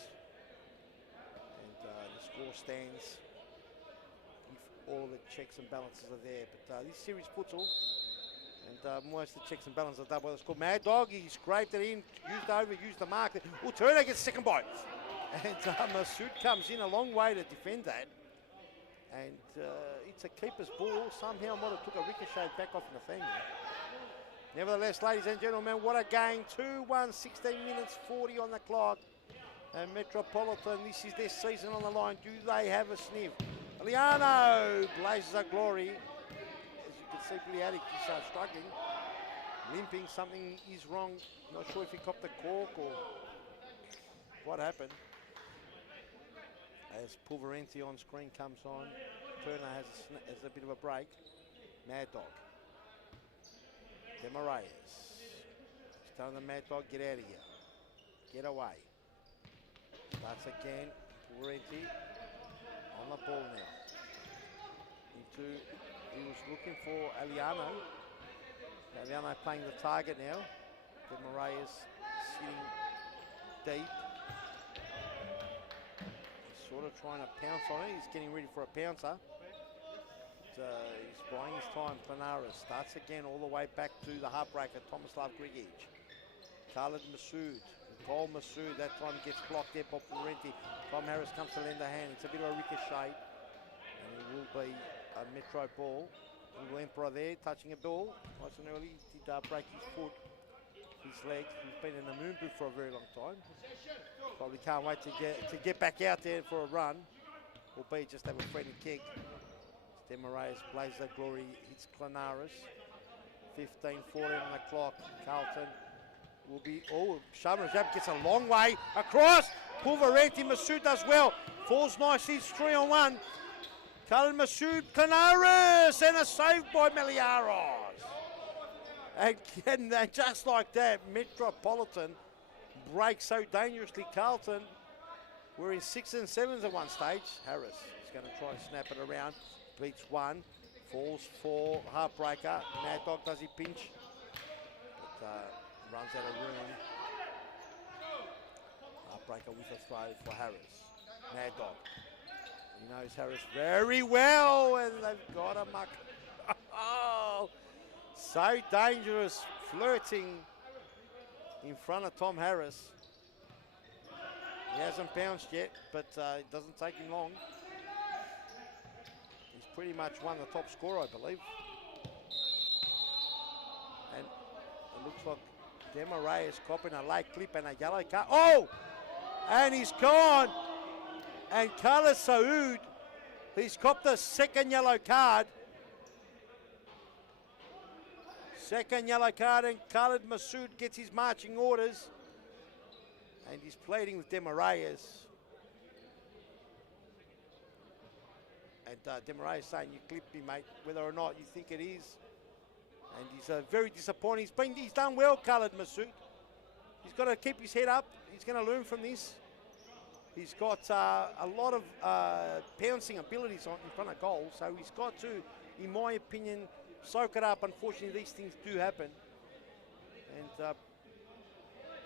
4 stands. If all the checks and balances are there. But this series futsal, and most of the checks and balances are done by the score. Mad Dog, he scraped it in, used over, used the mark. Oh, Turner gets second bite. And Masood comes in a long way to defend that. And it's a keeper's ball. Somehow might have took a ricochet back off Nathaniel. Nevertheless, ladies and gentlemen, what a game. 2-1, 16 minutes, 40 on the clock. And Metropolitan, this is their season on the line. Do they have a sniff? Liano blazes a glory. As you can see, Gliadic is struggling. Limping, something is wrong. Not sure if he copped the cork or what happened. As Pulverenti on screen comes on, Turner has a bit of a break. Mad Dog. Demarayes. He's telling the Mad Dog, get out of here. Get away. Starts again. Pulverenti on the ball now. He was looking for Aliano. Aliano playing the target now. Demarayes sitting deep. Sort of trying to pounce on it. He's getting ready for a pouncer. He's buying his time. Planaris starts again all the way back to the heartbreaker, Tomislav Grigic. Khalid Masood. Nicole Masood, that time gets blocked there by Pulverenti. Tom Harris comes to lend a hand. It's a bit of a ricochet. And it will be a Metro ball. Little Emperor there, touching a ball. Nice and early. He did break his foot, his leg. He's been in the moon booth for a very long time. Probably can't wait to get back out there for a run. Albeit just have a friendly kick. Demarayes blazes that glory, hits Clanaris. 15-14 on the clock. Carlton will be, Shamanajab gets a long way across. Pulverenti, Masood does well. Falls nicely, it's 3-on-1. Khalid Masood, Clanaris, and a save by Meliaros. And just like that, Metropolitan breaks so dangerously. Carlton were in 6s and 7s at one stage. Harris is going to try and snap it around. Beats one, falls for heartbreaker. Mad Dog, does he pinch? But runs out of room. Heartbreaker with a throw for Harris. Mad Dog. He knows Harris very well, and they've got a muck. Oh, so dangerous, flirting in front of Tom Harris. He hasn't bounced yet, but it doesn't take him long. He's pretty much won the top score, I believe. And it looks like Demarayes copping a late clip and a yellow card. Oh! And he's gone. And Khalid Saoud, he's copped the second yellow card. Second yellow card, and Khalid Masood gets his marching orders. And he's pleading with Demarayes. And Demarayes saying, you clipped me, mate, whether or not you think it is. And he's very disappointed. He's done well, Khalid Masood. He's got to keep his head up. He's going to learn from this. He's got a lot of pouncing abilities in front of goal, so he's got to, in my opinion, soak it up. Unfortunately, these things do happen. And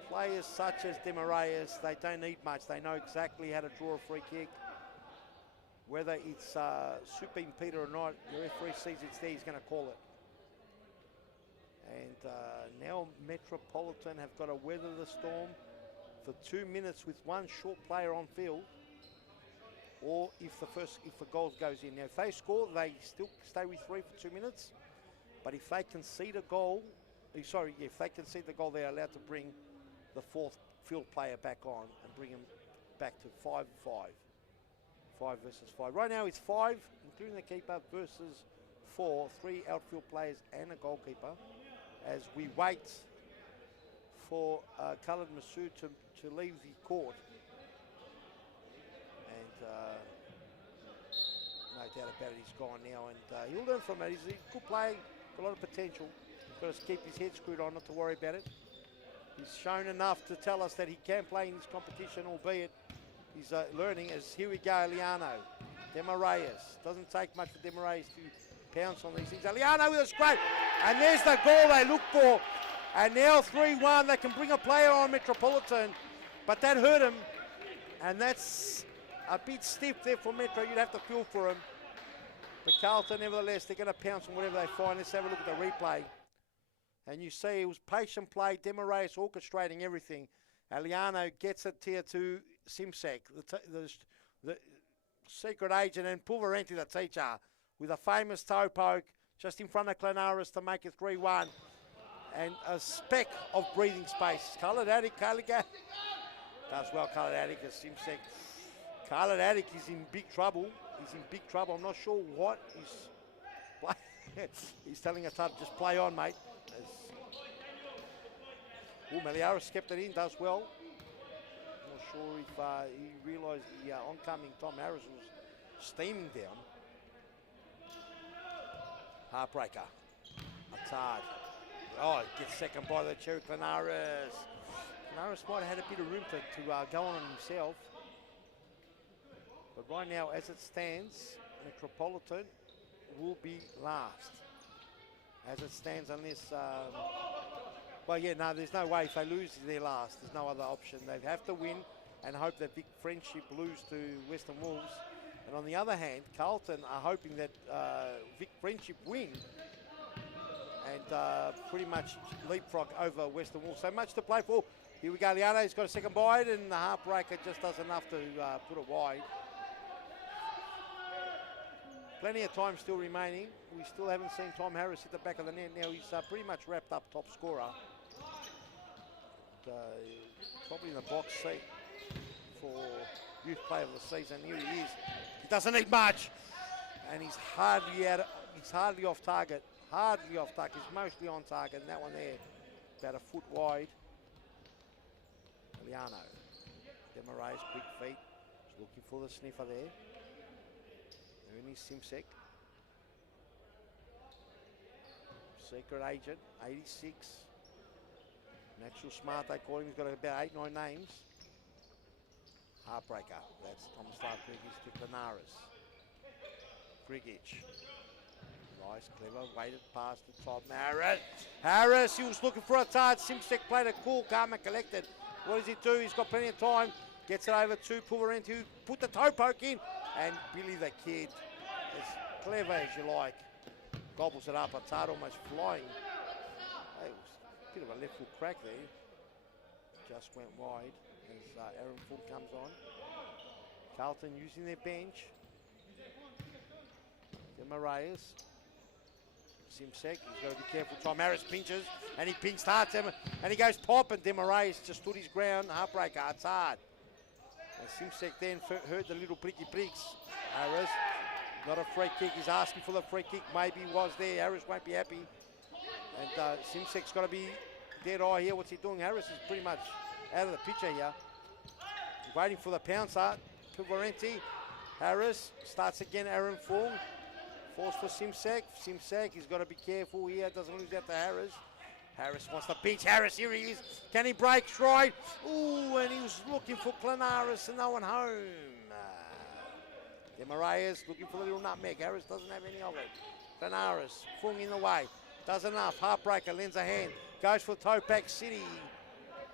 players such as Demarayes, they don't need much. They know exactly how to draw a free kick. Whether it's super impeded or not, the referee sees it's there, he's going to call it. And now Metropolitan have got to weather the storm for 2 minutes with one short player on field, or if the goal goes in. Now, if they score, they still stay with 3 for 2 minutes. But if they concede a goal, if they concede the goal, they're allowed to bring the fourth field player back on and bring him back to 5-5. 5 versus 5. Right now it's 5, including the keeper, versus 4. 3 outfield players and a goalkeeper. As we wait for Khalid Masood to leave the court. And no doubt about it, he's gone now. And he'll learn from it. He's a good player, got a lot of potential. He's got to keep his head screwed on, not to worry about it. He's shown enough to tell us that he can play in this competition, albeit he's learning. As here we go, Liano. Demarayes. Doesn't take much for Demarayes to pounce on these things. Liano with a scrape. And there's the goal they look for. And now 3-1. They can bring a player on Metropolitan. But that hurt him. And that's A bit stiff there for Metro. You'd have to feel for him. But Carlton, nevertheless, they're going to pounce on whatever they find. Let's have a look at the replay. And you see it was patient play. Demarais orchestrating everything. Aliano gets it here to Simsek, the secret agent, and Pulverenti, the teacher, with a famous toe poke just in front of Clenaris to make it 3-1. And a speck of breathing space. Coloured Attic, does well, Coloured Attic, as Simsek. Coloured Attic is in big trouble. He's in big trouble. I'm not sure what he's telling us to just play on, mate. Meliaris kept it in, does well. Not sure if he realised the oncoming Tom Harris was steaming down. Heartbreaker. Attard. Oh, it gets second by the Cherry Clenaris. Clenaris might have had a bit of room to go on himself. But right now, as it stands, Metropolitan will be last. As it stands, unless... well, yeah, no, there's no way. If they lose, they're last. There's no other option. They have to win and hope that Vic Friendship lose to Western Wolves. And on the other hand, Carlton are hoping that Vic Friendship win and pretty much leapfrog over Western Wolves. So much to play for. Here we go. Liano's got a second bite, and the Heartbreaker just does enough to put it wide. Plenty of time still remaining. We still haven't seen Tom Harris hit the back of the net. Now he's pretty much wrapped up top scorer. Probably in the box seat for youth player of the season. Here he is. He doesn't need much, and he's hardly out. He's hardly off target. Hardly off target. He's mostly on target. And that one there, about a foot wide. Liano. Demarais, quick feet. He's looking for the sniffer there. Ernie Simsek. Secret agent, 86. Natural smart, they call him. He's got about 8-9 names. Heartbreaker. That's Thomastown Grigic to Clenaris. Grigic. Nice, clever, weighted past the top. Harris, he was looking for a tard. Simsek played it cool, calm and collected. What does he do? He's got plenty of time. Gets it over to Pulverenti, who put the toe poke in. And Billy the Kid, as clever as you like, gobbles it up. A tard almost flying. It was a bit of a left foot crack there. Just went wide as Aaron Full comes on. Carlton using their bench. Demarais. Simsek, he's got to be careful. Tom Harris pinches, and he pinched hard, and he goes pop, and Demarais just stood his ground. Heartbreaker, it's hard. And Simsek then heard the little pricky pricks. Harris, not a free kick. He's asking for the free kick. Maybe he was there. Harris won't be happy. And Simsek's got to be dead eye here. What's he doing? Harris is pretty much out of the picture here. He's waiting for the pouncer. Pulverenti. Harris starts again. Aaron Fung. Force for Simsek. Simsek, he's got to be careful here. Doesn't lose out to Harris. Harris wants to pinch. Harris, here he is. Can he break stride? Ooh, and he was looking for Clenaris and no one home. Demarais looking for the little nutmeg. Harris doesn't have any of it. Clenaris, Fung in the way. Does enough. Heartbreaker lends a hand. Goes for Topak City.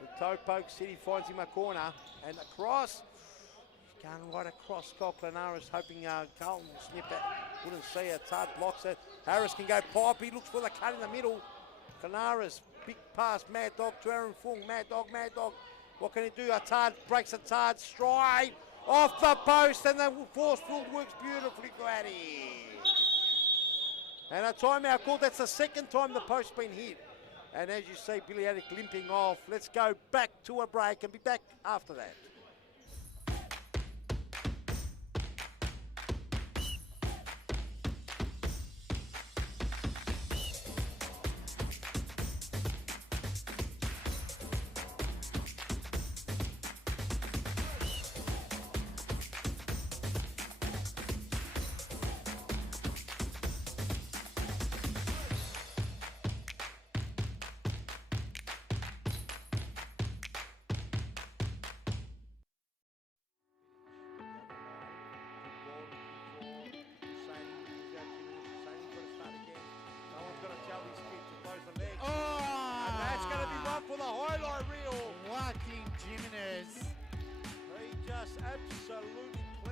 The Topak City finds him a corner. And across. He's going right across. Clenaris hoping Carlton will snip it. Wouldn't see it. Tard blocks it. Harris can go pop. He looks for the cut in the middle. Clenaris, big pass, Mad Dog to Aaron Fung. Mad Dog. What can he do? A Tard breaks a Tard stride off the post, and the force field works beautifully for Addy. And a timeout call. That's the second time the post's been hit. And as you see, Billy Addick limping off. Let's go back to a break and be back after that. Absolutely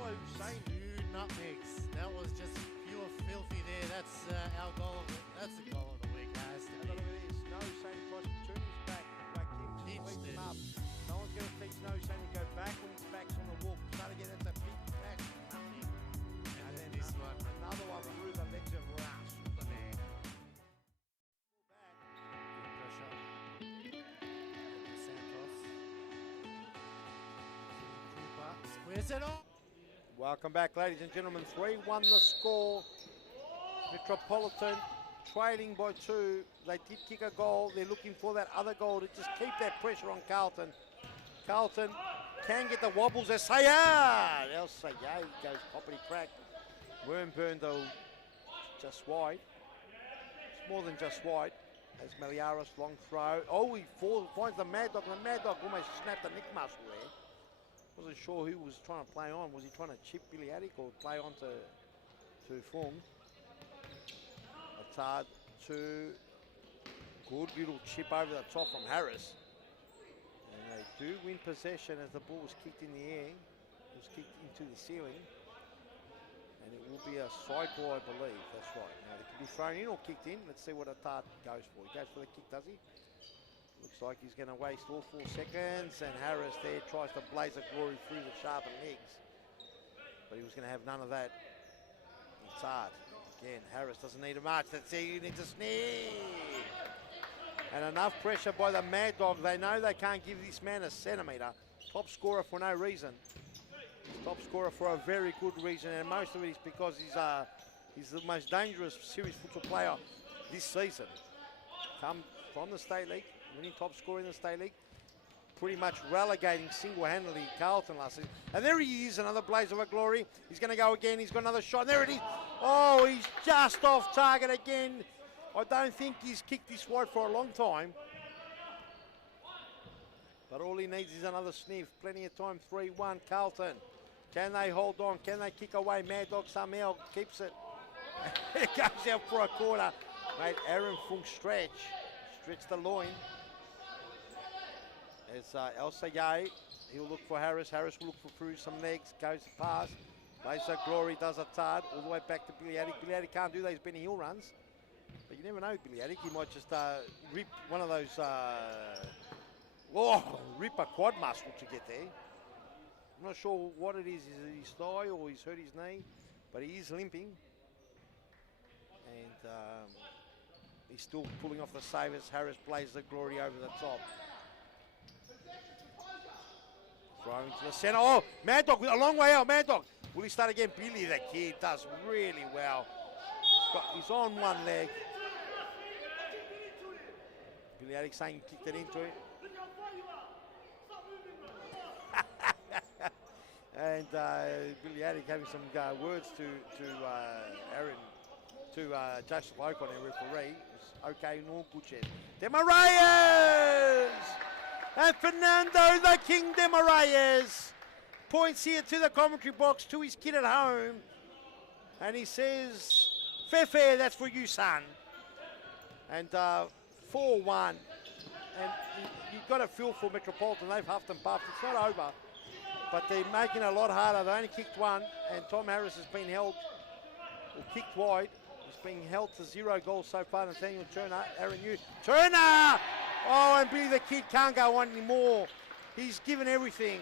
Salah Hussein. 2 nutmegs. That was just pure filthy there. That's our goal of it. That's the goal of the week, has to Have a be. look at this. No Hussein tries to turn his back. Kim Pinched him it. up. No one's going to teach No Hussein to go back when his back's on the wall. Start again, that's a big back. Nothing. And then this one. Another one through the legs of Rush. The man. Good pressure. Santos. Cooper. Squares it on. Welcome back, ladies and gentlemen. 3-1 the score. Metropolitan trailing by 2. They did kick a goal. They're looking for that other goal to just keep that pressure on Carlton. Carlton can get the wobbles. El Sayed goes property crack. Wormburn though just wide. It's more than just wide. As Meliaros long throw. Oh, he finds the Mad Dog. The Mad Dog almost snapped the neck muscle there. Wasn't sure who was trying to play on. Was he trying to chip Billy Attic or play on to Fung? Attard to good little chip over the top from Harris. And they do win possession as the ball was kicked in the air. It was kicked into the ceiling. And it will be a side ball, I believe. That's right. Now, it can be thrown in or kicked in. Let's see what Attard goes for. He goes for the kick, does he? Looks like he's going to waste all 4 seconds, and Harris there tries to blaze a glory through the sharpened legs. But he was going to have none of that. It's hard. Again, Harris doesn't need a march. That's it, he needs a sneak. And enough pressure by the Mad Dog. They know they can't give this man a centimetre. Top scorer for no reason. Top scorer for a very good reason, and most of it is because he's the most dangerous series futsal player this season. Come from the State League. Winning top scorer in the State League, pretty much relegating single-handedly Carlton last season. And there he is, another blaze of a glory. He's going to go again. He's got another shot. There it is. Oh, he's just off target again. I don't think he's kicked this wide for a long time. But all he needs is another sniff. Plenty of time. 3-1 Carlton. Can they hold on? Can they kick away? Mad Dog somehow keeps it. It goes out for a corner. Mate, Aaron Fung stretch the loin. It's El Sayed. He'll look for Harris. Harris will look for through some legs. Goes past. Lays a glory. Does a tard. All the way back to Billy Attic. Billy Attic can't do those Benny Hill runs. But you never know, Billy Attic. He might just rip one of those... rip a quad muscle to get there. I'm not sure what it is. Is it his thigh or he's hurt his knee? But he is limping. And he's still pulling off the save as Harris blazes the glory over the top. Thrown to the centre. Oh, Mad Dog, a long way out, Mad Dog. Will he start again? Billy the Kid does really well. He's on one leg. Billy Attic saying he kicked it into it. And Billy Attic having some words to Aaron, to Joseph Oak on their referee. It's okay, no good chance. Demarayes! And Fernando the King Demarayes points here to the commentary box to his kid at home. And he says, fair, that's for you, son. And 4-1. And you've got to feel for Metropolitan. They've huffed and puffed. It's not over. But they're making it a lot harder. They only kicked one. And Tom Harris has been held, or kicked wide. He's been held to 0 goals so far. Nathaniel Turner, Aaron Hughes. Turner! Oh, and Billy the Kid can't go on anymore. He's given everything.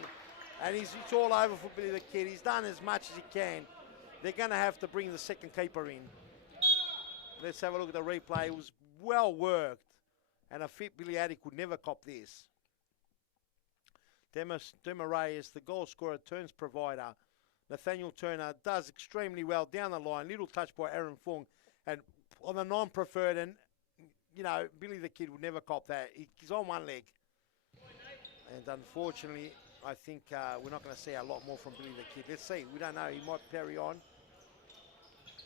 And it's all over for Billy the Kid. He's done as much as he can. They're going to have to bring the second keeper in. Let's have a look at the replay. It was well worked. And a fit Billy Attic would never cop this. Demarayes, the goal scorer, turns provider. Nathaniel Turner does extremely well down the line. Little touch by Aaron Fung. And on the non-preferred, and, you know, Billy the Kid would never cop that. He's on one leg. And unfortunately, I think we're not going to see a lot more from Billy the Kid. Let's see. We don't know. He might carry on.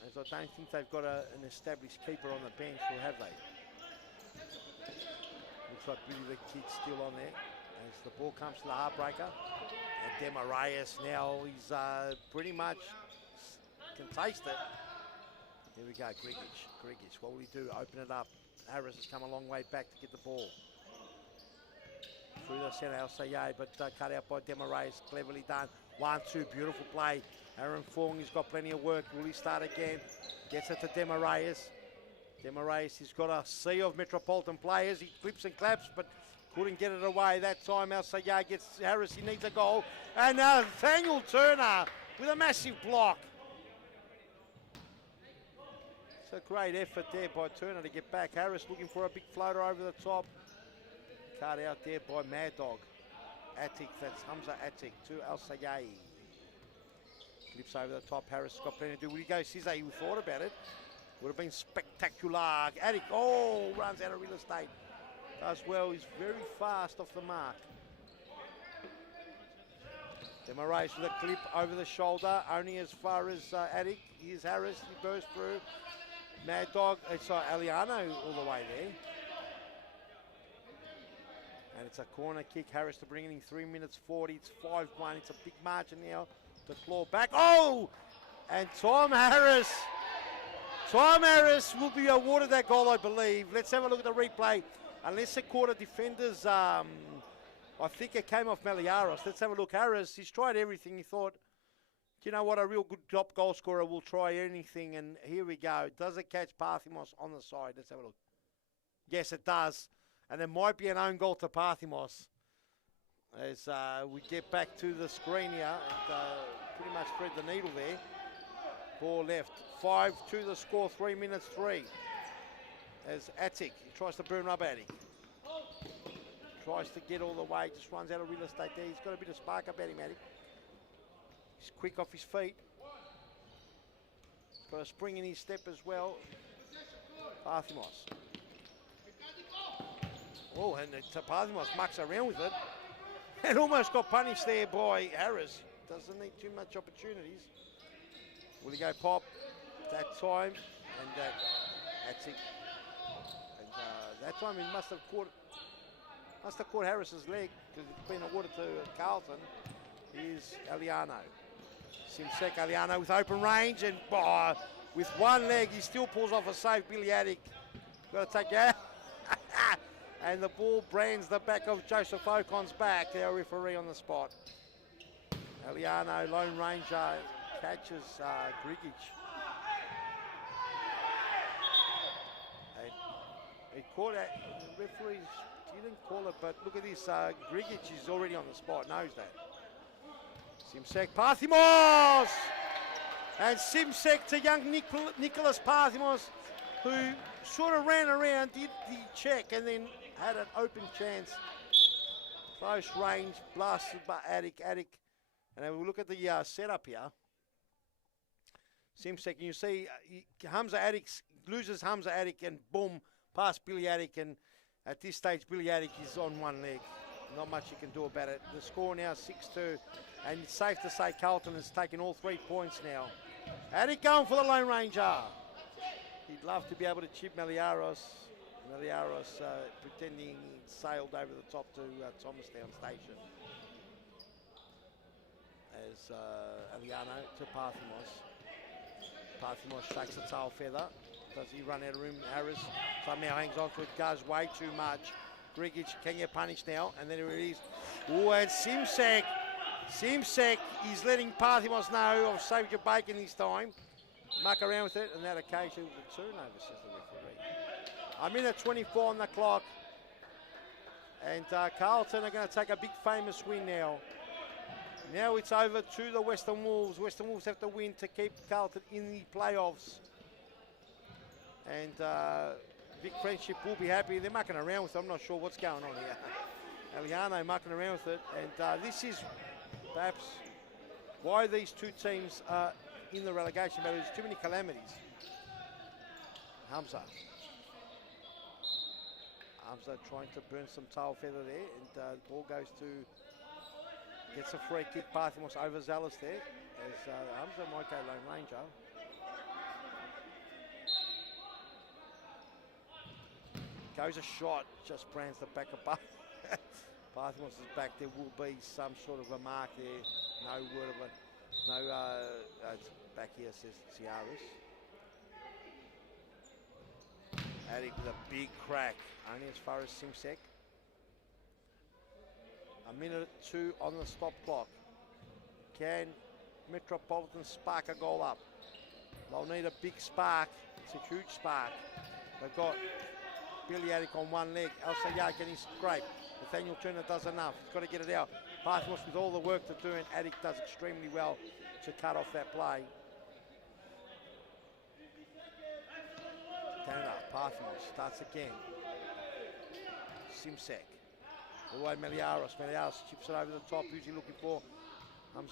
As I don't think they've got an established keeper on the bench, or have they? Looks like Billy the Kid's still on there. As the ball comes to the heartbreaker. And Demarayes now, he's pretty much can taste it. Here we go, Grigic. What will he do? Open it up. Harris has come a long way back to get the ball. Through the centre, El Sayed, but cut out by Demarayes. Cleverly done. 1-2, beautiful play. Aaron Fong, he's got plenty of work. Will he start again? Gets it to Demarayes. Demarayes, he's got a sea of Metropolitan players. He clips and claps, but couldn't get it away that time. Al Sayar gets Harris, he needs a goal. And Nathaniel Turner with a massive block. It's a great effort there by Turner to get back. Harris looking for a big floater over the top. Cut out there by Mad Dog. Attic, that's Hamza Attic to Al Sayar. Flips over the top. Harris got plenty to do. Will he go Cisse? He thought about it. Would have been spectacular. Attic, runs out of real estate. Does well. He's very fast off the mark. Demarayes with a clip over the shoulder, only as far as Attic. Here's Harris. He bursts through. Mad Dog. It's Aliano all the way there. And it's a corner kick. Harris to bring it in 3 minutes 40. It's 5-1. It's a big margin now to claw back. And Tom Harris will be awarded that goal, I believe. Let's have a look at the replay. Unless the quarter defenders, I think it came off Maliaros. Let's have a look. Harris, he's tried everything. He thought, you know what, a real good top goal scorer will try anything. And here we go. Does it catch Parthimos on the side? Let's have a look. Yes, it does. And there might be an own goal to Parthimos. As we get back to the screen here, and pretty much thread the needle there. Ball left. 5-2 the score, 3 minutes 3. As Attic, he tries to burn up Attic. Tries to get all the way, just runs out of real estate there. He's got a bit of spark about him, Attic. He's quick off his feet. He's got a spring in his step as well. Parthimos. And Parthimos mucks around with it. And almost got punished there by Harris. Doesn't need too much opportunities. Will he go pop that time? And that's it. And that time he must have caught Harris's leg because it's been awarded to Carlton. Here's Aliano. Simsek Aliano with open range and with one leg he still pulls off a save. Billy Attic. Got to take out. And the ball brands the back of Joseph Ocon's back. Our referee on the spot. Aliano, Lone Ranger, catches Grigic. And he caught it. The referees didn't call it, but look at this. Grigic is already on the spot, knows that. Simsek, Parthimos! And Simsek to young Nicholas Parthimos, who sort of ran around, did the check, and then had an open chance. Close range, blasted by Attic. And then we look at the setup here. Simsek, and you see Hamza Attic loses Hamza Attic and boom, past Billy Attic. And at this stage, Billy Attic is on one leg. Not much you can do about it. The score now 6-2. And it's safe to say Carlton has taken all 3 points now. Attic going for the Lone Ranger. He'd love to be able to chip Maliaros. Maliaros pretending he sailed over the top to Thomastown station. As Aliano to Parthimos. Parthimos shakes the tail feather. Does he run out of room? Harris somehow hangs on to it, goes way too much. Grigic can get punished now, and then here it is. And Simsek is letting Parthimos know, I've saved your bacon this time. Muck around with it, and that occasion was a turnover, says the referee. A minute 24 on the clock. And Carlton are going to take a big famous win now. Now it's over to the Western Wolves. Western Wolves have to win to keep Carlton in the playoffs. And Vic Friendship will be happy. They're mucking around with it. I'm not sure what's going on here. Aliano mucking around with it. And this is perhaps why these two teams are in the relegation battle. There's too many calamities. Hamza trying to burn some tail feather there. And the ball goes to... Gets a free kick. Parthimos overzealous there. As Hamza might go Lone Ranger. Goes a shot. Just brands the back of Parthimos' back. There will be some sort of a mark there. No word of it. No, it's back here, says Ciaris. Attic with a big crack. Only as far as Simsek. A minute 2 on the stop clock. Can Metropolitan spark a goal up? They'll need a big spark. It's a huge spark. They've got Billy Attic on one leg. El Sayar getting scraped. Nathaniel Turner does enough. He's got to get it out. Parthmos with all the work to do, and Attic does extremely well to cut off that play. Canada, Parthmos starts again. Simsek. All the way Meliaros. Meliaros chips it over the top. Who's he looking for?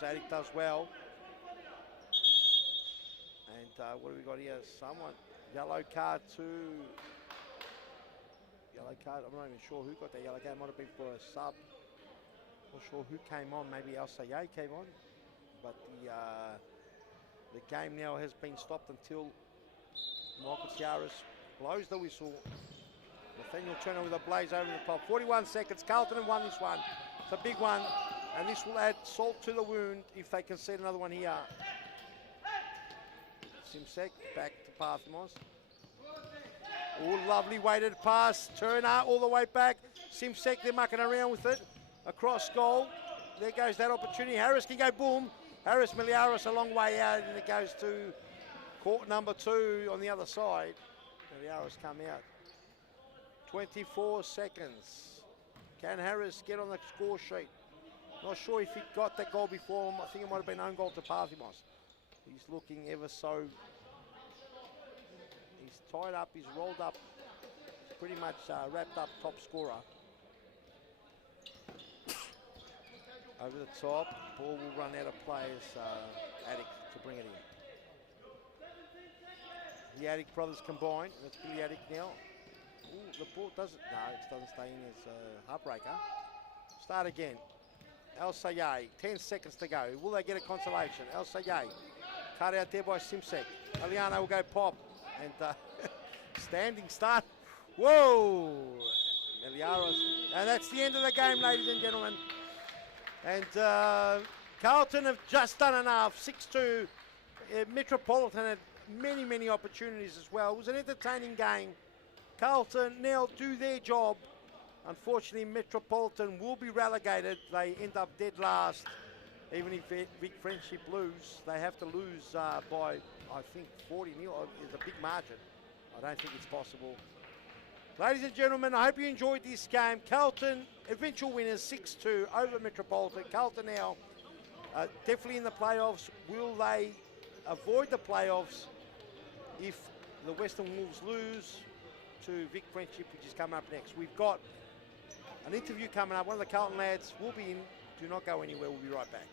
Attic does well. And what have we got here? Someone. Yellow card to... Yellow card. I'm not even sure who got that yellow card. Might have been for a sub. Not sure who came on. Maybe El Sayed came on. But the game now has been stopped until Michael Ciaras blows the whistle. Nathaniel Turner with a blaze over the top. 41 seconds. Carlton have won this one. It's a big one. And this will add salt to the wound if they concede another one here. Simsek back to Parthmos. Oh, lovely weighted pass. Turner all the way back. Simsek, they're mucking around with it. Across goal. There goes that opportunity. Harris can go boom. Harris Miliaris a long way out, and it goes to court number 2 on the other side. Miliaris come out. 24 seconds. Can Harris get on the score sheet? Not sure if he got that goal before. I think it might have been own goal to Parthmos. He's looking ever so... He's tied up, he's rolled up, pretty much wrapped up top scorer. Over the top, ball will run out of players, Attic to bring it in. The Attic brothers combined, that's Billy Attic now. Ooh, the ball doesn't, no, it doesn't stay in as a heartbreaker. Start again. El Sayed, 10 seconds to go. Will they get a consolation? El Sayed, cut out there by Simsek. Eliano will go pop, and standing start. Whoa! Meliaros, and that's the end of the game, ladies and gentlemen. And Carlton have just done enough. 6-2. Metropolitan had many, many opportunities as well. It was an entertaining game. Carlton now do their job. Unfortunately, Metropolitan will be relegated. They end up dead last. Even if Big Friendship lose, they have to lose by, I think, 40 nil. It's a big margin. I don't think it's possible. Ladies and gentlemen, I hope you enjoyed this game. Carlton, eventual winners, 6-2 over Metropolitan. Carlton now definitely in the playoffs. Will they avoid the playoffs if the Western Wolves lose to Vic Friendship, which is coming up next? We've got an interview coming up. One of the Carlton lads will be in. Do not go anywhere. We'll be right back.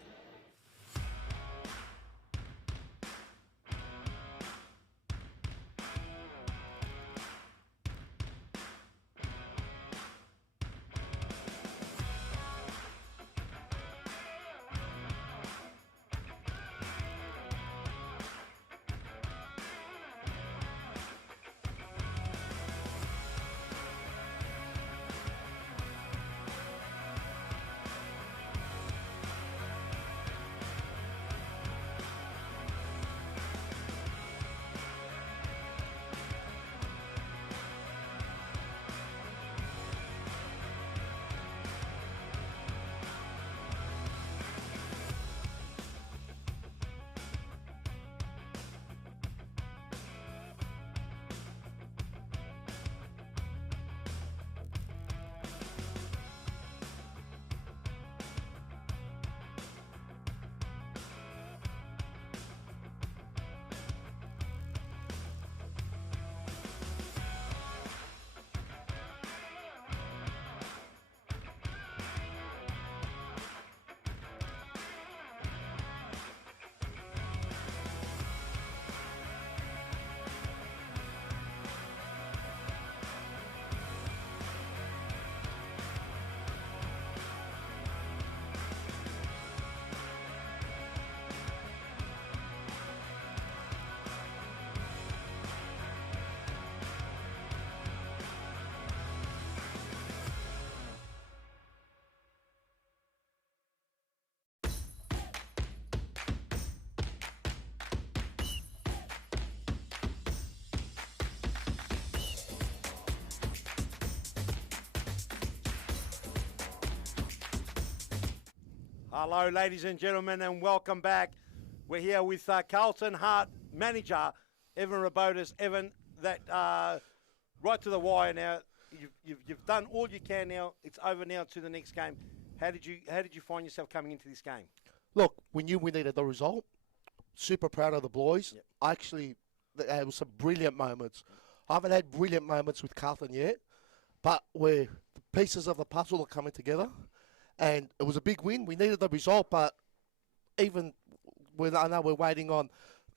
Hello, ladies and gentlemen, and welcome back. We're here with Carlton Heart manager, Evan Rabotis. Evan, that right to the wire now. You've done all you can now. It's over now to the next game. How did you find yourself coming into this game? Look, we knew we needed the result. Super proud of the boys. Yep. Actually, there was some brilliant moments. I haven't had brilliant moments with Carlton yet, but where the pieces of the puzzle are coming together, and it was a big win. We needed the result, but even when I know we're waiting on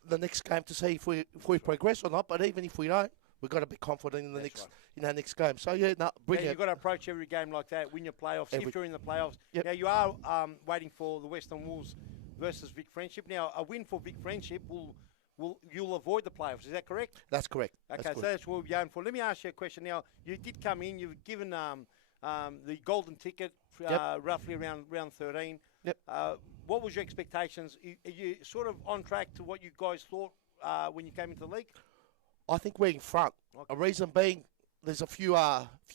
the next game to see if we progress or not, but even if we don't, we've got to be confident in the next game. So yeah, no, brilliant. Yeah, you've got to approach every game like that. Win your playoffs if you're in the playoffs. Yep. Now you are waiting for the Western Wolves versus Vic Friendship. Now a win for Vic Friendship you'll avoid the playoffs. Is that correct? That's correct. Okay, that's so that's what we're going for. Let me ask you a question now. You did come in. You've given the golden ticket roughly around round 13. Yep. What was your expectations? Are you sort of on track to what you guys thought when you came into the league? I think we're in front. Okay. A reason being, there's a few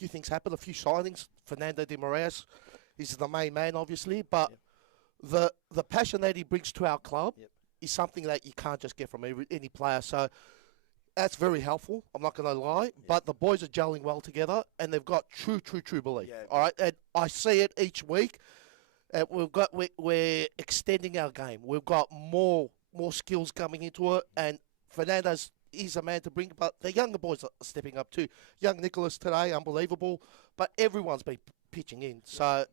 things happened, a few signings. Fernando de Moraes is the main man, obviously, but the passion that he brings to our club is something that you can't just get from any player. So that's very helpful. I'm not going to lie, but the boys are gelling well together, and they've got true belief. Yeah. All right, and I see it each week. We're extending our game. We've got more skills coming into it, and Fernando's is a man to bring, but the younger boys are stepping up too. Young Nicholas today, unbelievable, but everyone's been pitching in. So,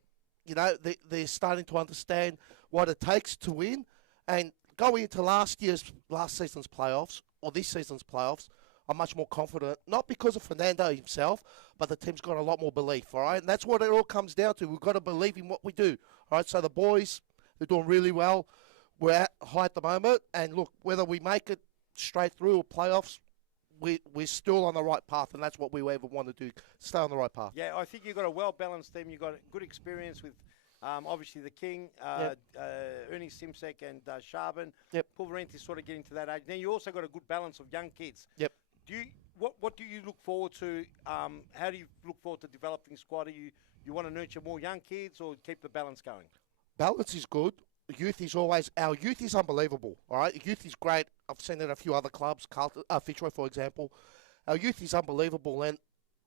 you know, they're starting to understand what it takes to win, and going into last season's playoffs, or this season's playoffs, I'm much more confident, not because of Fernando himself, but the team's got a lot more belief, all right? And that's what it all comes down to. We've got to believe in what we do, all right? So the boys, they're doing really well. We're at high at the moment, and look, whether we make it straight through or playoffs, we're still on the right path, and that's what we ever want to do, stay on the right path. Yeah, I think you've got a well-balanced team. You've got good experience with obviously the King, Ernie Simsek and Sharban. Yep. Pulverenti's sort of getting to that age. Now you also got a good balance of young kids. Yep. What do you look forward to? How do you look forward to developing squad? You want to nurture more young kids or keep the balance going? Balance is good. Our youth is unbelievable, all right? Youth is great. I've seen it at a few other clubs, Carlton, Fitzroy, for example. Our youth is unbelievable, and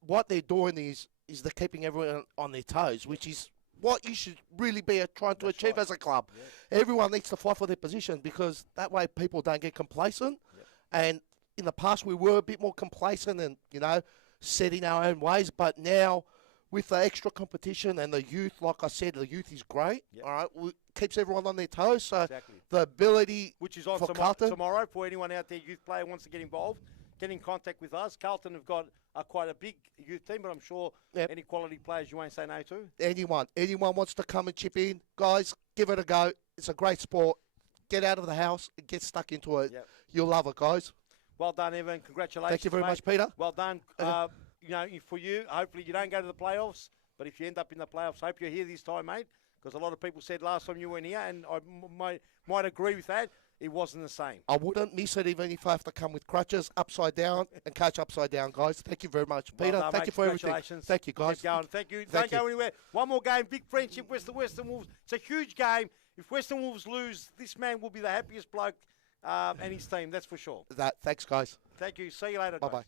what they're doing is they're keeping everyone on their toes, which is what you should really be trying to achieve as a club. Yep. Everyone needs to fight for their position, because that way people don't get complacent. Yep. And in the past, we were a bit more complacent and, you know, set in our own ways, but now with the extra competition and the youth, like I said, the youth is great. Yep. All right, keeps everyone on their toes. So the ability, which is on for Carlton tomorrow, for anyone out there, youth player wants to get involved, get in contact with us. Carlton have got quite a big youth team, but I'm sure any quality players you won't say no to. Anyone wants to come and chip in, guys, give it a go. It's a great sport. Get out of the house and get stuck into it. Yep. You'll love it, guys. Well done, Evan. Congratulations. Thank you very mate. much, Peter. Well done. You know, for you, hopefully you don't go to the playoffs, but if you end up in the playoffs, hope you're here this time, mate, because a lot of people said last time you weren't here, and I might agree with that. It wasn't the same. I wouldn't miss it even if I have to come with crutches, upside down, and coach upside down, guys. Thank you very much. Peter, done, thank mate. you for everything. Thank you, guys. Keep going. Thank you. Don't go anywhere. One more game, Big Friendship, Western Wolves. It's a huge game. If Western Wolves lose, this man will be the happiest bloke and his team, that's for sure. Thanks, guys. Thank you. See you later, guys. Bye-bye.